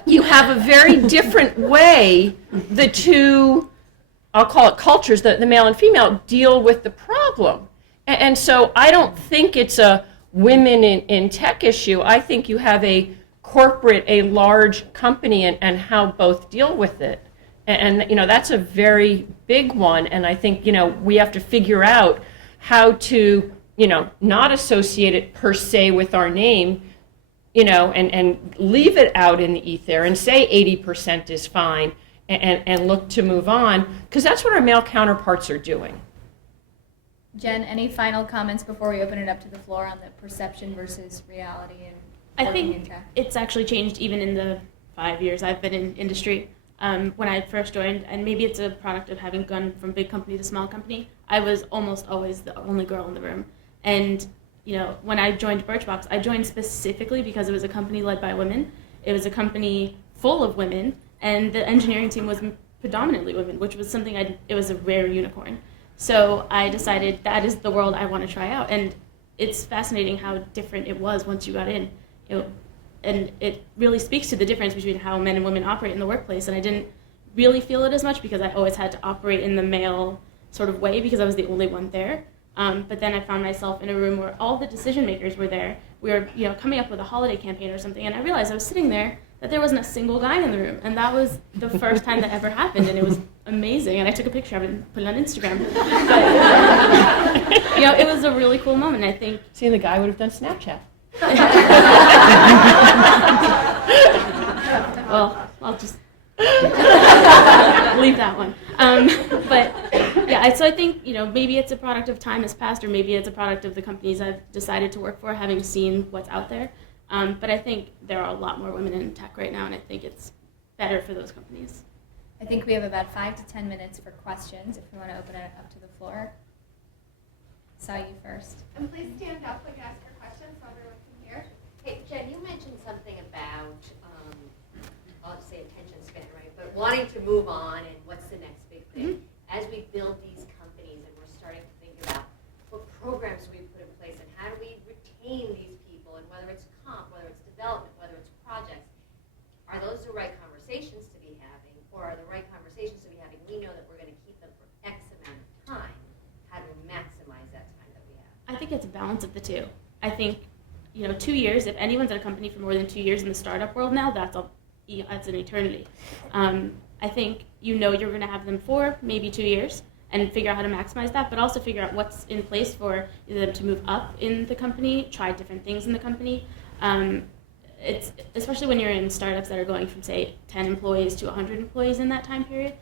you have a very different way the two, I'll call it cultures, the male and female, deal with the problem. And so I don't think it's a women in tech issue. I think you have a large company and how both deal with it. And that's a very big one. And I think, we have to figure out how to, not associate it per se with our name, and leave it out in the ether and say 80% is fine and look to move on, because that's what our male counterparts are doing. Jen, any final comments before we open it up to the floor on the perception versus reality? And I think it's actually changed even in the 5 years I've been in industry. When I first joined, and maybe it's a product of having gone from big company to small company, I was almost always the only girl in the room. And when I joined Birchbox, I joined specifically because it was a company led by women. It was a company full of women, and the engineering team was predominantly women, which was something it was a rare unicorn. So I decided that is the world I want to try out. And it's fascinating how different it was once you got in. And it really speaks to the difference between how men and women operate in the workplace. And I didn't really feel it as much because I always had to operate in the male sort of way because I was the only one there. But then I found myself in a room where all the decision makers were there. We were, coming up with a holiday campaign or something, and I realized I was sitting there that there wasn't a single guy in the room, and that was the first time that ever happened, and it was amazing. And I took a picture of it and put it on Instagram. But, it was a really cool moment. I think. See, the guy would have done Snapchat. Well, I'll just leave that one. But yeah, so I think maybe it's a product of time has passed, or maybe it's a product of the companies I've decided to work for, having seen what's out there. But I think there are a lot more women in tech right now, and I think it's better for those companies. I think we have about 5 to 10 minutes for questions if we want to open it up to the floor. Saw you first. And please stand up when you ask your question so everyone can hear. Hey, Jen, you mentioned something about, I'll just say attention span, right? But wanting to move on and what's the next big thing. Mm-hmm. As we build these companies and we're starting to think about what programs we put in place and how do we retain these people, and whether it's comp, whether it's development, whether it's projects, are those the right conversations to be having, or are the right conversations to be having, we know that we're going to keep them for X amount of time. How do we maximize that time that we have? I think it's a balance of the two. I think 2 years, if anyone's at a company for more than 2 years in the startup world now, that's an eternity. I think you're going to have them for maybe 2 years and figure out how to maximize that, but also figure out what's in place for them to move up in the company, try different things in the company. It's especially when you're in startups that are going from, say, 10 employees to 100 employees in that time period,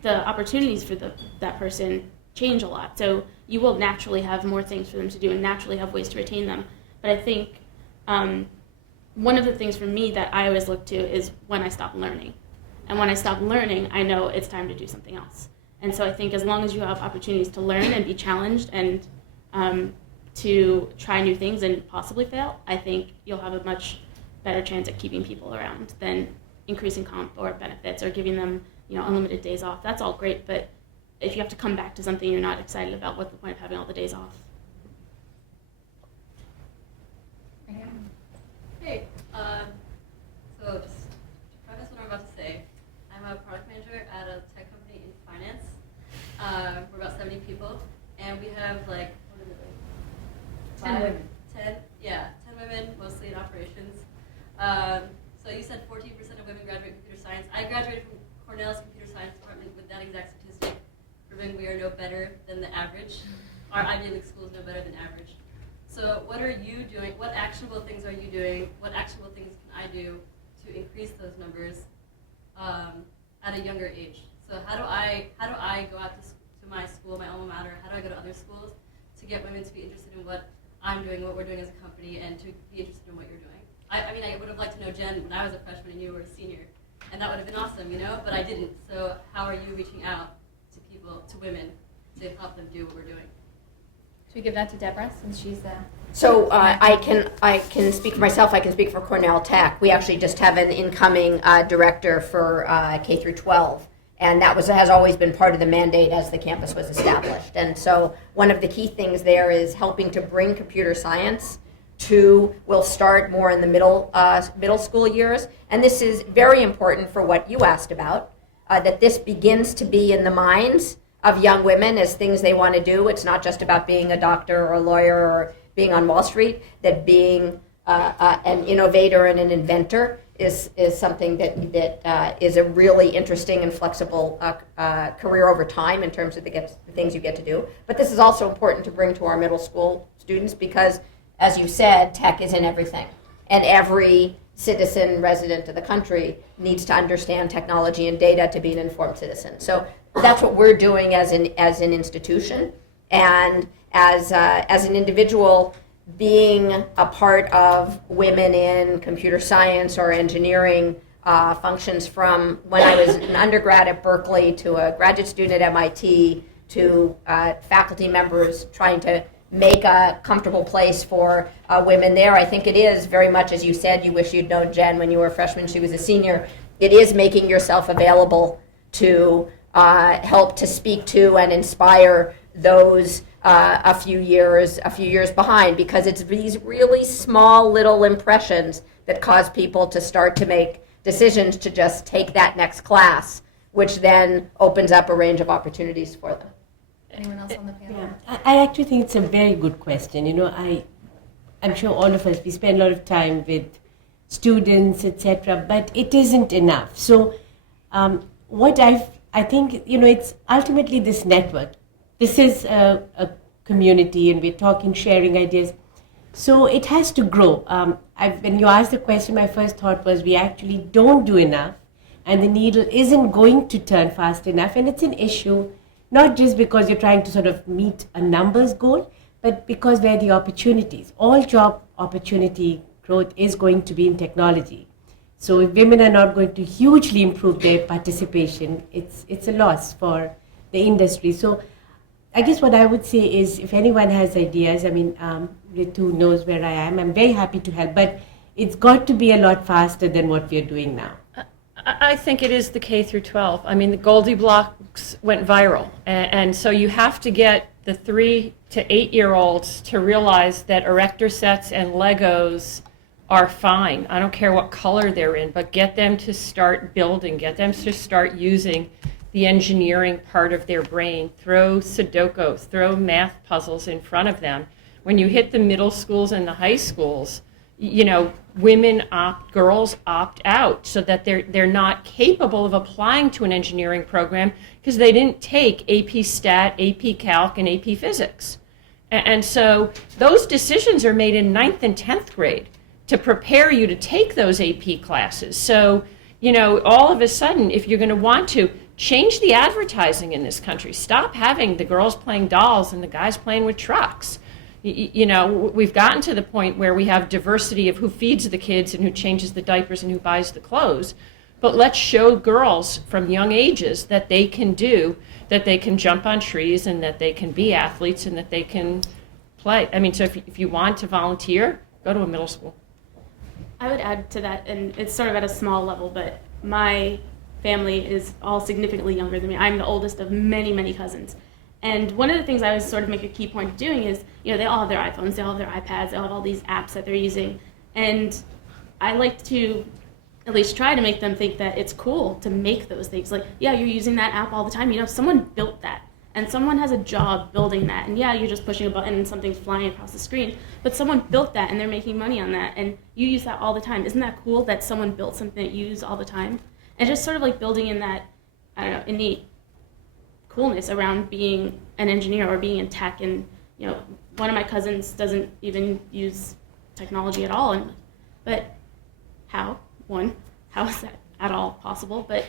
the opportunities for that person change a lot. So you will naturally have more things for them to do and naturally have ways to retain them. But I think one of the things for me that I always look to is when I stop learning. And when I stop learning, I know it's time to do something else. And so I think as long as you have opportunities to learn and be challenged and to try new things and possibly fail, I think you'll have a much better chance at keeping people around than increasing comp or benefits or giving them unlimited days off. That's all great, but if you have to come back to something you're not excited about, what's the point of having all the days off? Hey, so just to preface what I'm about to say, I'm a product manager at a tech company in finance. We're about 70 people, and we have 10 women. 10 women, mostly in operations. So you said 14% of women graduate computer science. I graduated from Cornell's computer science department with that exact statistic, proving we are no better than the average. Our Ivy League schools no better than average. So what are you doing? What actionable things are you doing? What actionable things can I do to increase those numbers at a younger age? So how do I go out to my school, my alma mater? How do I go to other schools to get women to be interested in what I'm doing, what we're doing as a company, and to be interested in what you're doing? I mean, I would have liked to know Jen when I was a freshman and you were a senior, and that would have been awesome, but I didn't. So how are you reaching out to people, to women, to help them do what we're doing? Should we give that to Deborah since she's the... So I can speak for myself. I can speak for Cornell Tech. We actually just have an incoming director for K through 12, and that has always been part of the mandate as the campus was established. And so one of the key things there is helping to bring computer science we'll start more in the middle school years, and this is very important for what you asked about, that this begins to be in the minds of young women as things they want to do. It's not just about being a doctor or a lawyer or being on Wall Street, that being an innovator and an inventor is something that is a really interesting and flexible career over time in terms of the things you get to do. But this is also important to bring to our middle school students because, as you said, tech is in everything. And every citizen, resident of the country needs to understand technology and data to be an informed citizen. So that's what we're doing as an institution. And as an individual, being a part of women in computer science or engineering functions from when I was an undergrad at Berkeley to a graduate student at MIT to faculty members trying to make a comfortable place for women there. I think it is very much, as you said, you wish you'd known Jen when you were a freshman, she was a senior. It is making yourself available to help to speak to and inspire those a few years behind, because it's these really small little impressions that cause people to start to make decisions to just take that next class, which then opens up a range of opportunities for them. Anyone else on the panel? Yeah, I actually think it's a very good question. I'm sure all of us, we spend a lot of time with students, etc., but it isn't enough. So I think, it's ultimately this network. This is a community, and we're talking, sharing ideas. So it has to grow. When you asked the question, my first thought was we actually don't do enough, and the needle isn't going to turn fast enough, and it's an issue not just because you're trying to sort of meet a numbers goal, but because where the opportunities, all job opportunity growth is going to be in technology. So if women are not going to hugely improve their participation, it's a loss for the industry. So I guess what I would say is if anyone has ideas, Ritu knows where I am, I'm very happy to help, but it's got to be a lot faster than what we're doing now. I think it is the K through 12. The Goldilocks went viral. And so you have to get the 3 to 8-year-olds to realize that erector sets and Legos are fine. I don't care what color they're in, but get them to start building, get them to start using the engineering part of their brain. Throw Sudoku, throw math puzzles in front of them. When you hit the middle schools and the high schools, girls opt out so that they're not capable of applying to an engineering program because they didn't take AP Stat, AP Calc, and AP Physics. And so those decisions are made in 9th and 10th grade to prepare you to take those AP classes. So, all of a sudden, if you're going to want to change the advertising in this country, stop having the girls playing dolls and the guys playing with trucks. We've gotten to the point where we have diversity of who feeds the kids and who changes the diapers and who buys the clothes. But let's show girls from young ages that they can that they can jump on trees and that they can be athletes and that they can play. So if you want to volunteer, go to a middle school. I would add to that, and it's sort of at a small level, but my family is all significantly younger than me. I'm the oldest of many, many cousins. And one of the things I always sort of make a key point of doing is, they all have their iPhones, they all have their iPads, they all have all these apps that they're using. And I like to at least try to make them think that it's cool to make those things. Like, yeah, you're using that app all the time. Someone built that. And someone has a job building that. And yeah, you're just pushing a button and something's flying across the screen. But someone built that and they're making money on that. And you use that all the time. Isn't that cool that someone built something that you use all the time? And just sort of like building in that, innate coolness around being an engineer or being in tech. And one of my cousins doesn't even use technology at all. But how is that at all possible? But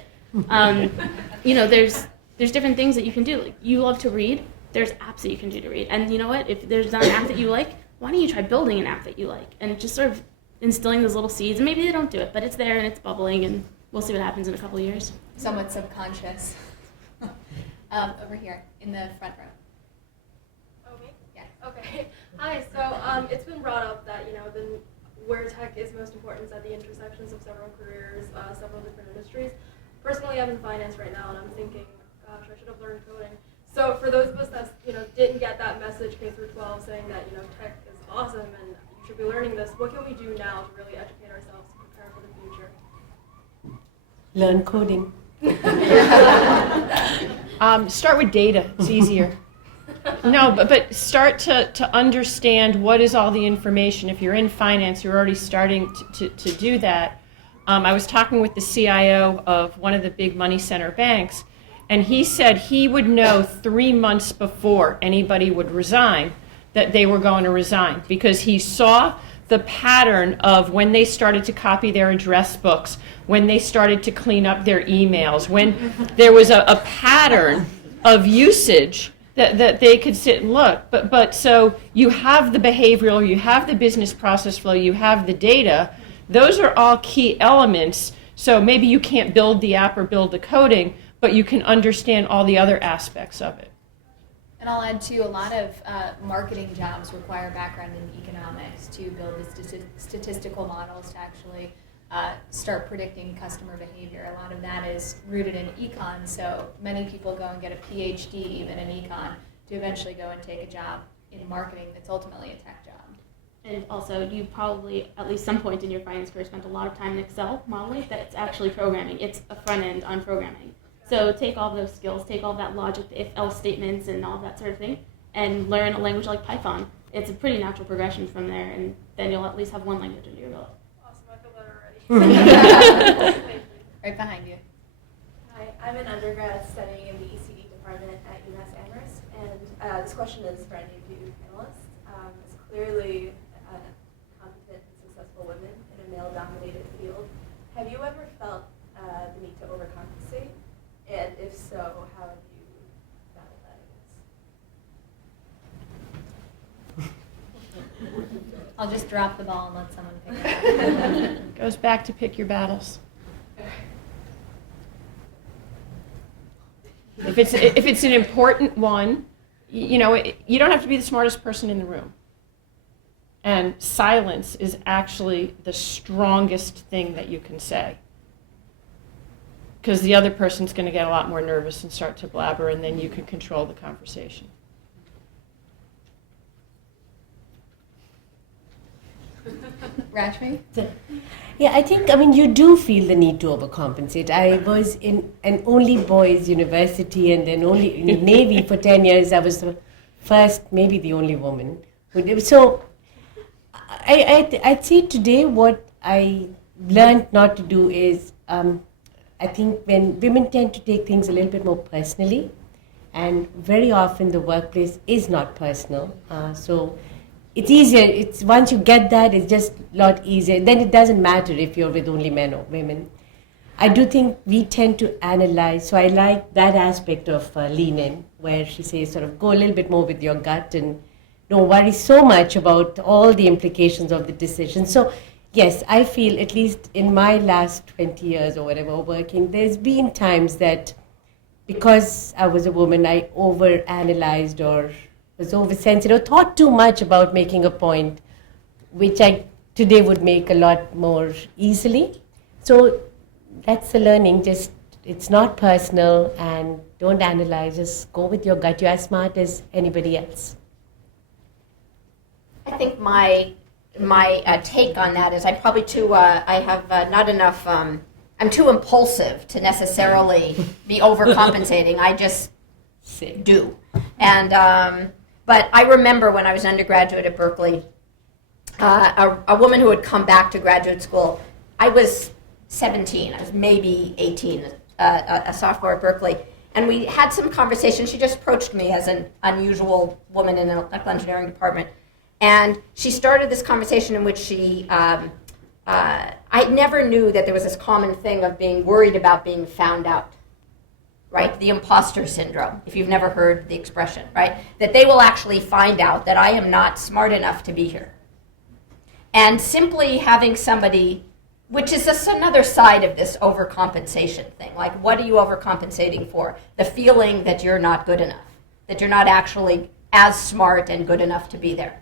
there's different things that you can do. Like, you love to read. there's apps that you can do to read. And you know what? If there's not an app that you like, why don't you try building an app that you like? And just sort of instilling those little seeds. And maybe they don't do it, but it's there and it's bubbling, and we'll see what happens in a couple of years. Somewhat subconscious. Over here in the front row. Okay. Yeah. Okay. Hi. So it's been brought up that where tech is most important is at the intersections of several careers, several different industries. Personally, I'm in finance right now, and I'm thinking, gosh, I should have learned coding. So for those of us that didn't get that message K through 12 saying that tech is awesome and you should be learning this, what can we do now to really educate ourselves to prepare for the future? Learn coding. Start with data. It's easier. No, but start to understand what is all the information. If you're in finance, you're already starting to do that. I was talking with the CIO of one of the big money center banks, and he said he would know 3 months before anybody would resign that they were going to resign, because he saw the pattern of when they started to copy their address books, when they started to clean up their emails, when there was a pattern of usage that they could sit and look. But so you have the behavioral, you have the business process flow, you have the data. Those are all key elements. So maybe you can't build the app or build the coding, but you can understand all the other aspects of it. And I'll add too, a lot of marketing jobs require background in economics to build the statistical models to actually start predicting customer behavior. A lot of that is rooted in econ, so many people go and get a PhD even in econ to eventually go and take a job in marketing that's ultimately a tech job. And also, you probably, at least some point in your finance career, spent a lot of time in Excel modeling that's actually programming. It's a front end on programming. So take all those skills, take all that logic, the if-else statements and all that sort of thing, and learn a language like Python. It's a pretty natural progression from there, and then you'll at least have one language under your belt. Awesome, I feel better already. Right behind you. Hi, I'm an undergrad studying in the ECD department at UMass Amherst, and this question is for any of you panelists. As clearly competent and successful women in a male-dominated field, have you ever felt the need to overcompensate? And if so, how have you battled that, I guess? I'll just drop the ball and let someone pick it up. Goes back to pick your battles. If it's an important one, you don't have to be the smartest person in the room. And silence is actually the strongest thing that you can say, because the other person's going to get a lot more nervous and start to blabber, and then you can control the conversation. Rashmi? Yeah, I think, you do feel the need to overcompensate. I was in an only boys university and then only in the Navy for 10 years. I was the first, maybe the only woman who did. So I'd say today what I learned not to do is, I think when women tend to take things a little bit more personally, and very often the workplace is not personal. So it's easier. It's once you get that, it's just a lot easier. Then it doesn't matter if you're with only men or women. I do think we tend to analyze. So I like that aspect of Lean In, where she says sort of go a little bit more with your gut and don't worry so much about all the implications of the decision. So yes, I feel, at least in my last 20 years or whatever working, there's been times that because I was a woman, I overanalyzed or was oversensitive, or thought too much about making a point, which I today would make a lot more easily. So that's the learning. Just, it's not personal, and don't analyze, just go with your gut. You're as smart as anybody else. I think my take on that is I'm probably too, I have not enough, I'm too impulsive to necessarily be overcompensating. I just do. And, but I remember when I was an undergraduate at Berkeley, a woman who had come back to graduate school, I was 17, I was maybe 18, a sophomore at Berkeley, and we had some conversation. She just approached me as an unusual woman in the electrical engineering department. And she started this conversation in which she, I never knew that there was this common thing of being worried about being found out. right? The imposter syndrome, if you've never heard the expression, right? That they will actually find out that I am not smart enough to be here. And simply having somebody, which is just another side of this overcompensation thing. Like, what are you overcompensating for? The feeling that you're not good enough, that you're not actually as smart and good enough to be there.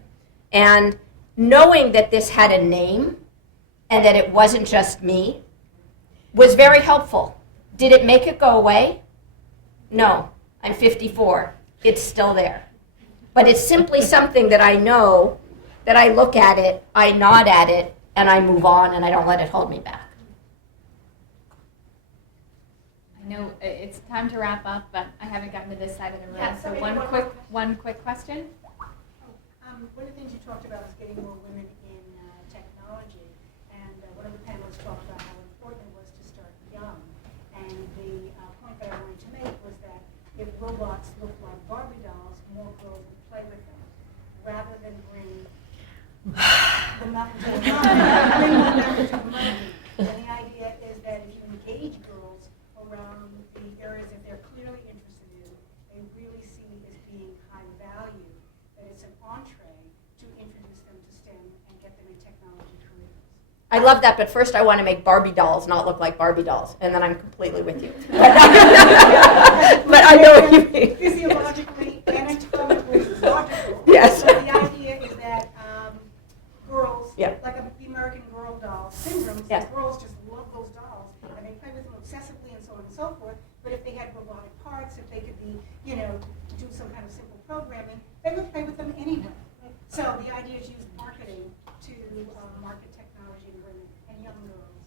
And knowing that this had a name and that it wasn't just me was very helpful. Did it make it go away? No. I'm 54. It's still there. But it's simply something that I know, that I look at it, I nod at it, and I move on, and I don't let it hold me back. I know it's time to wrap up, but I haven't gotten to this side of the room. Yeah, so maybe one quick question. One of the things you talked about was getting more women in technology, and one of the panelists talked about how important it was to start young. And the point that I wanted to make was that if robots look like Barbie dolls, more girls would play with them, rather than bring them out to the money. And the idea is that if you engage girls around the areas that they're clearly interested in, they really see as being high value, that it's an entree to introduce them to STEM and get them in technology careers. I love that, but first I want to make Barbie dolls not look like Barbie dolls, and then I'm completely with you. But I know what you mean. Physiologically, anatomically, logical. Yes. So the idea is that girls, Yeah. like the American Girl doll syndrome, Yeah. girls just love those dolls, and they play with them obsessively and so on and so forth. But if they had robotic parts, if they could be, do some kind of simple programming, they would play with them anyway. So the idea is use marketing to market technology to women and young girls.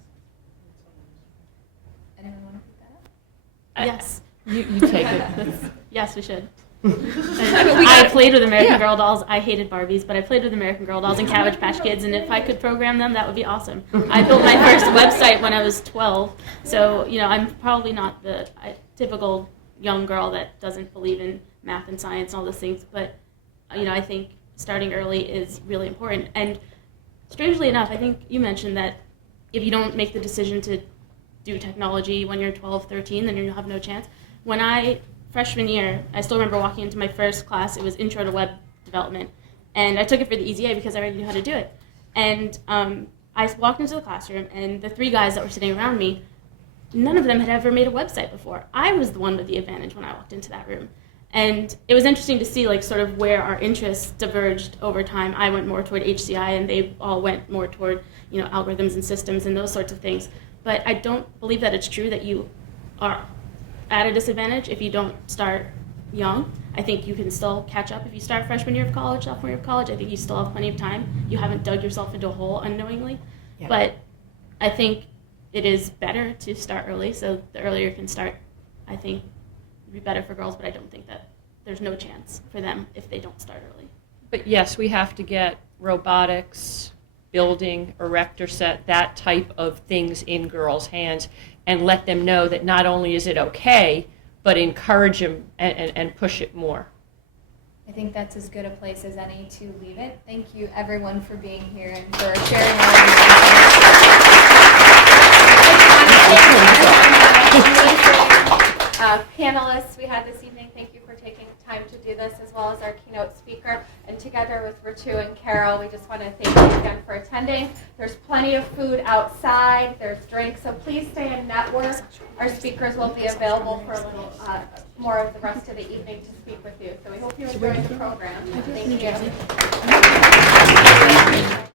Anyone want to pick that up? Yes. You take it. Yes, we should. I played with American Girl dolls. I hated Barbies, but I played with American Girl dolls and Cabbage Patch Kids, and if I could program them, that would be awesome. I built my first website when I was 12, so I'm probably not the typical young girl that doesn't believe in math and science and all those things, but I think starting early is really important. And strangely enough, I think you mentioned that if you don't make the decision to do technology when you're 12, 13, then you'll have no chance. Freshman year, I still remember walking into my first class. It was Intro to Web Development, and I took it for the easy A because I already knew how to do it. And I walked into the classroom, and the three guys that were sitting around me, none of them had ever made a website before. I was the one with the advantage when I walked into that room. And it was interesting to see sort of where our interests diverged over time. I went more toward HCI, and they all went more toward algorithms and systems and those sorts of things. But I don't believe that it's true that you are at a disadvantage if you don't start young. I think you can still catch up if you start freshman year of college, sophomore year of college. I think you still have plenty of time. You haven't dug yourself into a hole unknowingly. Yeah. But I think it is better to start early, so the earlier you can start, I think would be better for girls, but I don't think that there's no chance for them if they don't start early. But yes, we have to get robotics, building, erector set, that type of things in girls' hands, and let them know that not only is it okay, but encourage them and push it more. I think that's as good a place as any to leave it. Thank you, everyone, for being here and for sharing all of your panelists we had this evening. Thank you for taking time to do this, as well as our keynote speaker. And together with Ritu and Carol, we just want to thank you again for attending. There's plenty of food outside. There's drinks, so please stay and network. Our speakers will be available for a little more of the rest of the evening to speak with you. So we hope you enjoyed the program. Thank you.